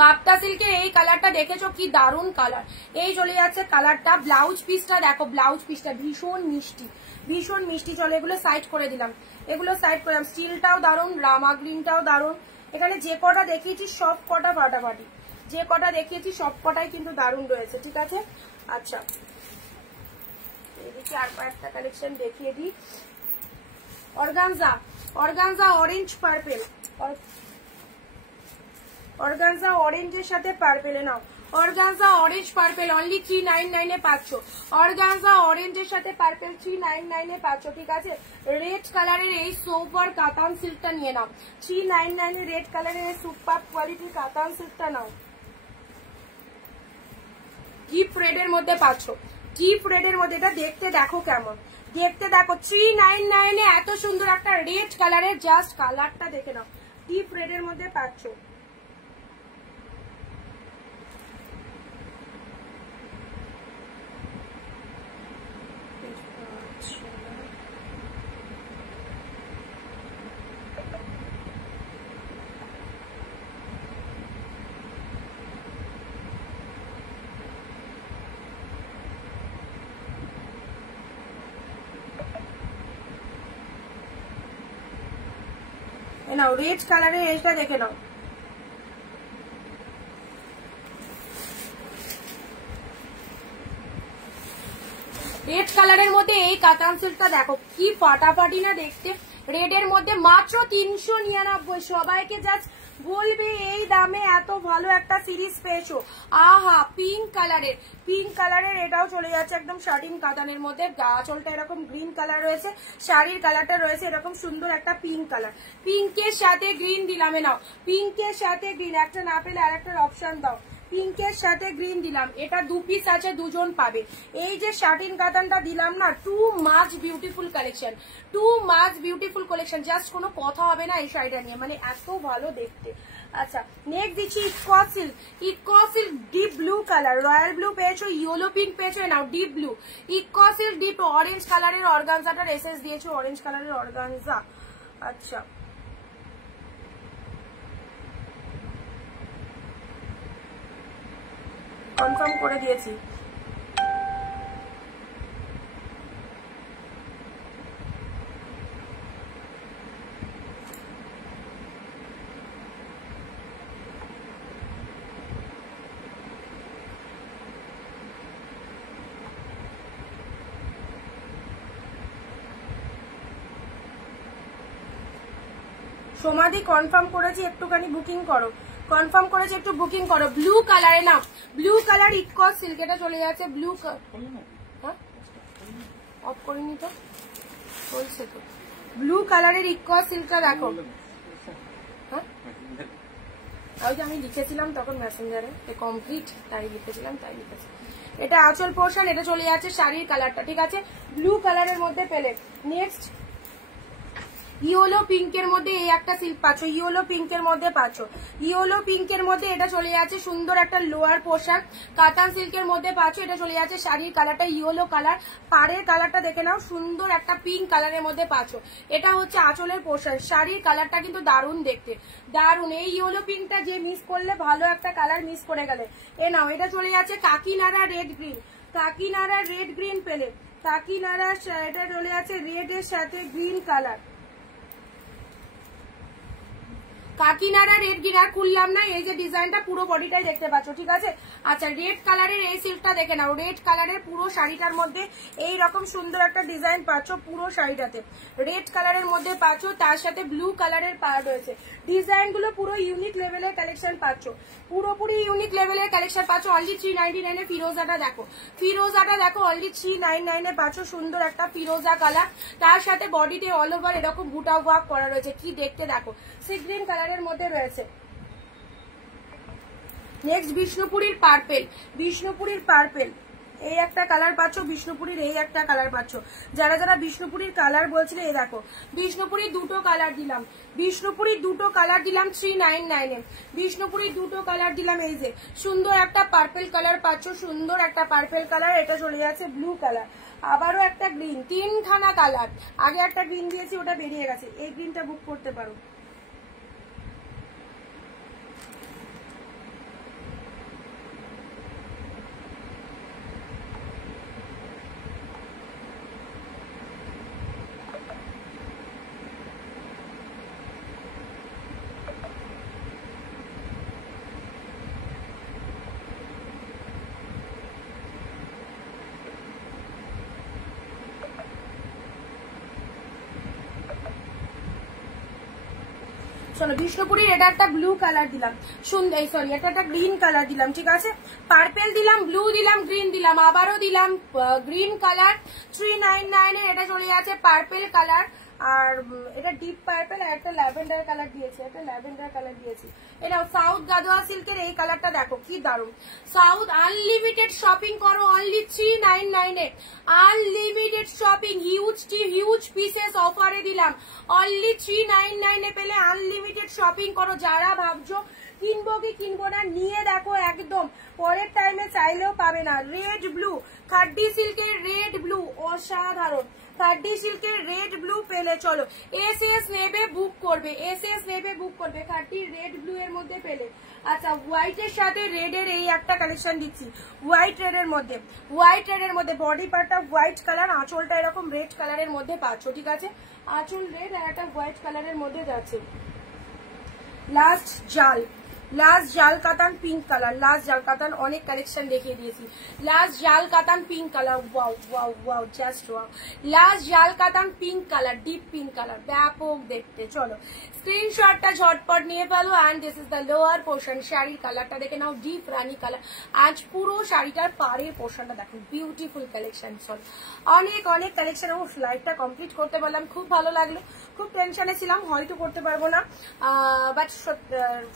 বাপ্তা সিল্কের এই কালারটা দেখেছো, কি দারুণ কালার। এই চলে যাচ্ছে কালারটা। ব্লাউজ পিসটা দেখো, ব্লাউজ পিসটা ভীষণ মিষ্টি, ভীষণ মিষ্টি। চলো এগুলো সাইড করে দিলাম, এগুলো সাইড করলাম। স্টিলটাও দারুণ, রামা গ্রিনটাও দারুণ। এখানে যে কটা দেখিয়েছি সব কটা ফাটাফাটি, যে কটা দেখিয়েছি সব কটাই কিন্তু দারুণ রয়েছে, ঠিক আছে? আচ্ছা, এদিকে আর কয়েকটা কালেকশন দেখিয়ে দিই। Organza, organza orange purple, organza অরেঞ্জের সাথে পার্পেলে নাও। অর্গানজা অরেঞ্জ পার্পেল অনলি 399 এ পাচ্ছ। অর্গানজা অরেঞ্জের সাথে পার্পেল 399 এ পাচ্ছ, ঠিক আছে? রেড কালারের এই সোপার কাতান সিল্কটা নিয়ে নাও। 399 এ রেড কালারের এই সুপার কোয়ালিটির কাতান সিল্কটা নাও। ডিপ রেডের মধ্যে পাচ্ছ, ডিপ রেডের মধ্যে। এটা দেখতে দেখো কেমন, দেখতে দেখো। 399 এ এত সুন্দর একটা রেড কালারের, জাস্ট কালারটা দেখে নাও। ডিপ রেডের মধ্যে পাচ্ছ। নাও রেড কালারের এইটা দেখে নাও। রেড কালারের মধ্যে এই কাতান সিল্কটা দেখো, কি ফাটাফাটি না দেখতে। রেড এর মধ্যে মাত্র 399। সবাইকে জাস্ট বলবে এই দামে এত ভালো একটা সিরিজ পেয়েছো। আহা, পিঙ্ক কালারের, পিঙ্ক কালারের এটাও চলে যাচ্ছে একদম শার্টিং কাতানের মধ্যে। আঁচলটা এরকম গ্রিন কালার রয়েছে, শাড়ির কালারটা রয়েছে এরকম সুন্দর একটা পিঙ্ক কালার। পিঙ্কের সাথে গ্রিন দিলামে নাও, পিঙ্কের সাথে গ্রিন। একটা না পেলে আর একটা অপশন দাও। পিঙ্কের সাথে গ্রিন দিলাম, এটা 2 পিস আছে, 2জন পাবে। এই যে শার্টিন কাতানটা দিলাম না, too much beautiful collection, too much beautiful collection. Just কোনো কথা হবে না এই শাড়িটা নিয়ে, মানে এত ভালো দেখতে। আচ্ছা, নেক্সট দিচ্ছি eco silk. Eco silk deep blue colour, royal blue পেয়েছো, ইয়েলো পিঙ্ক পেয়েছো, নাও deep blue. Eco silk deep orange কালারের অর্গানজাটার এসএস দিয়েছো, অরেঞ্জ কালারের অর্গানজা। আচ্ছা, কনফার্ম করে দিয়েছি। সমাধি কনফার্ম করেছি, একটুখানি বুকিং করো, কনফার্ম করেছি, একটু বুকিং করো। ব্লু কালারে নাও, ব্লু কালার ইকস সিল্ক, এটা চলে যাচ্ছে ব্লু। হ্যাঁ অফ করিনি তো, বলছে তো। ব্লু কালারের ইকস সিল্কটা দেখো। হ্যাঁ ওই যে আমি লিখেছিলাম তখন মেসেঞ্জারে কমপ্লিট, তাই লিখেছিলাম, তাই লিখেছি। এটা আঁচল পোর্শন, এটা চলে যাচ্ছে শাড়ির কালারটা, ঠিক আছে, ব্লু কালারের মধ্যে পেলে। নেক্সট ইয়েলো পিঙ্কের মধ্যে এই একটা সিল্ক পাচ্ছ, ইয়েলো পিঙ্কের মধ্যে পাচ্ছ, ইয়েলো পিঙ্কের মধ্যে এটা চলে যাচ্ছে সুন্দর একটা লোয়ার পোশাক, কাতান সিল্কের মধ্যে পাচ্ছ, এটা চলে যাচ্ছে শাড়ির কালারটা ইয়েলো কালার, পাড়ের কালারটা দেখে নাও, সুন্দর একটা পিঙ্ক কালারের মধ্যে পাচ্ছ। এটা হচ্ছে আঁচলের পোশাক, শাড়ির কালারটা কিন্তু দারুণ দেখতে, দারুণ। এই ইয়েলো পিঙ্কটা যে মিস করলে, ভালো একটা কালার মিস করে গেলে, এ নাও। এটা চলে যাচ্ছে Kakinara red green, Kakinara red green পেলে, কাকিনাড়া, এটা চলে যাচ্ছে রেড এর সাথে green colour, Kakinara red green. আর খুললাম না, এই যে ডিজাইনটা পুরো বডিটাই দেখতে পাচ্ছ, ঠিক আছে। আচ্ছা রেড কালারের এই সিল্কটা দেখে নাও, রেড কালারের পুরো শাড়িটার মধ্যে এই রকম সুন্দর একটা ডিজাইন পাচ্ছ, পুরো শাড়িটাতে রেড কালারের মধ্যে পাচ্ছ, তার সাথে ব্লু কালারের পাড় রয়েছে। ডিজাইনগুলো পুরো ইউনিক লেভেলের কালেকশন পাচ্ছ, পুরোপুরি ইউনিক লেভেলের কালেকশন পাচ্ছ। অনলি 399 ফিরোজাটা দেখো, ফিরোজাটা দেখো, অনলি 399 পাচ্ছ, সুন্দর একটা ফিরোজা কালার, তার সাথে বডিতে অল ওভার এরকম বুটা ওয়ার্ক করা রয়েছে, কি দেখতে দেখো, সি গ্রিন কালারের মধ্যে রয়েছে। নেক্সট বিষ্ণুপুরীর পার্পেল, বিষ্ণুপুরীর পার্পেল, এই একটা কালার পাচ্ছ, বিষ্ণুপুরীর এই একটা কালার পাচ্ছ। যারা যারা বিষ্ণুপুরীর কালার বলছিলে, এই দেখো বিষ্ণুপুরীর দুটো কালার দিলাম, বিষ্ণুপুরীর দুটো কালার দিলাম 399 এ, বিষ্ণুপুরীর দুটো কালার দিলাম। এই যে সুন্দর একটা পার্পেল কালার পাচ্ছ, সুন্দর একটা পার্পেল কালার, এটা চলে যাচ্ছে ব্লু কালার, আবারও একটা গ্রিন, তিনখানা কালার। আগে একটা গ্রিন দিয়েছি, ওটা বেরিয়ে গেছে, এই গ্রিনটা বুক করতে পারো। চলো বিষ্ণুপুরীর এটা একটা ব্লু কালার দিলাম, সুন্দর, সরি এটা একটা গ্রিন কালার দিলাম, ঠিক আছে, পার্পেল দিলাম, ব্লু দিলাম, গ্রিন দিলাম, আবারও দিলাম গ্রিন কালার 399 এর। এটা চলে যাচ্ছে পার্পেল কালার, আর এটা ডিপ পার্পেল, আর একটা ল্যাভেন্ডার কালার দিয়েছি, একটা ল্যাভেন্ডার কালার দিয়েছি। এটা সাউথ গাদোয়া সিল্কের এই কালারটা দেখো, কি দারুণ। সাউথ আনলিমিটেড শপিং করো, অনলি 399 এ, আনলিমিটেড শপিং, হিউজ পিসেস অফারে দিলাম, অনলি 399 এ পেলে আনলিমিটেড শপিং করো। যারা ভাবছো কিনবো কি কিনবো না, নিয়ে দেখো, একদম পরের টাইমে চাইলেও পাবে না। রেড ব্লু, খাড্ডি সিল্কের রেড ব্লু, অসাধারণ, খাড্ডি সিল্কের রেড ব্লু পেলে। চলো এসএস নেবে বুক করবে, এসএস নেবে বুক করবে, খাড্ডি রেড ব্লু এর মধ্যে পেলে। আচ্ছা হোয়াইটের সাথে রেড এর এই একটা কালেকশন দিচ্ছি, হোয়াইট রেড এর মধ্যে, হোয়াইট রেড এর মধ্যে বডি পার্টটা হোয়াইট কালার, আঁচলটা এরকম রেড কালারের মধ্যে পাচ্ছ, ঠিক আছে, আঁচল রেড আর একটা হোয়াইট কালারের মধ্যে যাচ্ছে। লাস্ট জাল, লাস্ট জাল কাতান পিঙ্ক কালার, লাস্ট জাল কাতান অনেক কালেকশন দেখিয়ে দিয়েছি, লাস্ট জাল কাতান pink colour, wow wow wow, just wow, last জাল কাতান pink colour, deep pink colour, ব্যাপক দেখতে। চলো স্ক্রিনশটটা ঝটপট নিয়ে ফেলো। And this is the lower portion, শাড়ির কালারটা দেখে নাও, ডিপ রানি কালার, আজ পুরো শাড়িটার পাড়ের পোর্শনটা দেখো, বিউটিফুল কালেকশন। চলো অনেক অনেক কালেকশন। ও লাইভটা কমপ্লিট করতে পারলাম, খুব ভালো লাগলো, খুব টেনশনে ছিলাম হয়তো করতে পারবো না, বাট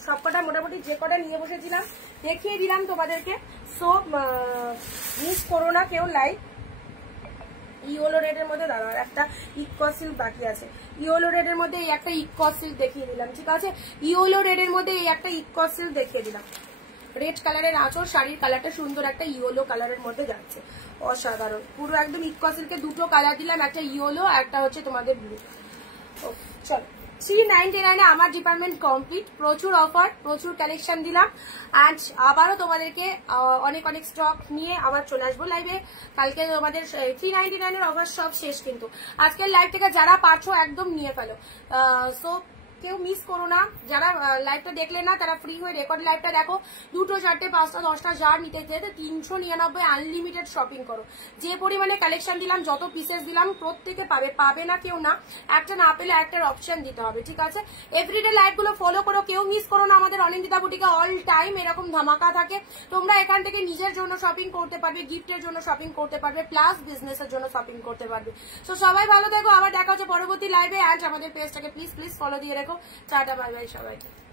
সবকটা মোটামুটি যে কটা নিয়ে বসেছিলাম দেখিয়ে দিলাম তোমাদেরকে। সো মিস করো না কেউ লাইভ। ইয়েলো রেডের মধ্যে দাঁড়াও, একটা ইকো সিল্ক বাকি আছে, ইয়েলো রেডের মধ্যে এই একটা ইকো সিল্ক দেখিয়ে দিলাম, ঠিক আছে, ইয়েলো রেডের মধ্যে এই একটা ইকো সিল্ক দেখিয়ে দিলাম। রেড কালারের আঁচল, শাড়ির কালারটা সুন্দর একটা ইয়েলো কালারের মধ্যে যাচ্ছে, অসাধারণ, পুরো একদম ইকো সিল্কে দুটো কালার দিলাম, একটা ইয়েলো, একটা হচ্ছে তোমাদের ব্লু। চলো 399 এ আমার ডিপার্টমেন্ট কমপ্লিট, প্রচুর অফার, প্রচুর কালেকশন দিলাম। আজ আবারও তোমাদেরকে অনেক অনেক স্টক নিয়ে আবার চলে আসবো লাইভে। কালকে তোমাদের 399 এর অফার সব শেষ, কিন্তু আজকের লাইভ থেকে যারা পারছো একদম নিয়ে ফেলো। সো কেউ মিস করো না। যারা লাইভটা দেখলে না তারা ফ্রি হয়ে রেকর্ড লাইভটা দেখো। 2, 4, 5, 10টা যার নিতে যেতে 399 আনলিমিটেড শপিং করো। যে পরিমাণে কালেকশন দিলাম, যত পিসেস দিলাম প্রত্যেকে পাবে না কেউ না, একটা না পেলে একটার অপশন দিতে হবে, ঠিক আছে? এভরিডে লাইভ গুলো ফলো করো, কেউ মিস করো না। আমাদের অনিন্দিতা বুটিকে অল টাইম এরকম ধামাকা থাকে। তোমরা এখান থেকে নিজের জন্য শপিং করতে পারবে, গিফটের জন্য শপিং করতে পারবে, প্লাস বিজনেসের জন্য শপিং করতে পারবে। তো সবাই ভালো থেকো, আবার দেখা হচ্ছে পরবর্তী লাইভে। অ্যান্ড আমাদের পেজটাকে প্লিজ ফলো দিয়ে রেখো। টাটা, বাই বাই সবাইকে।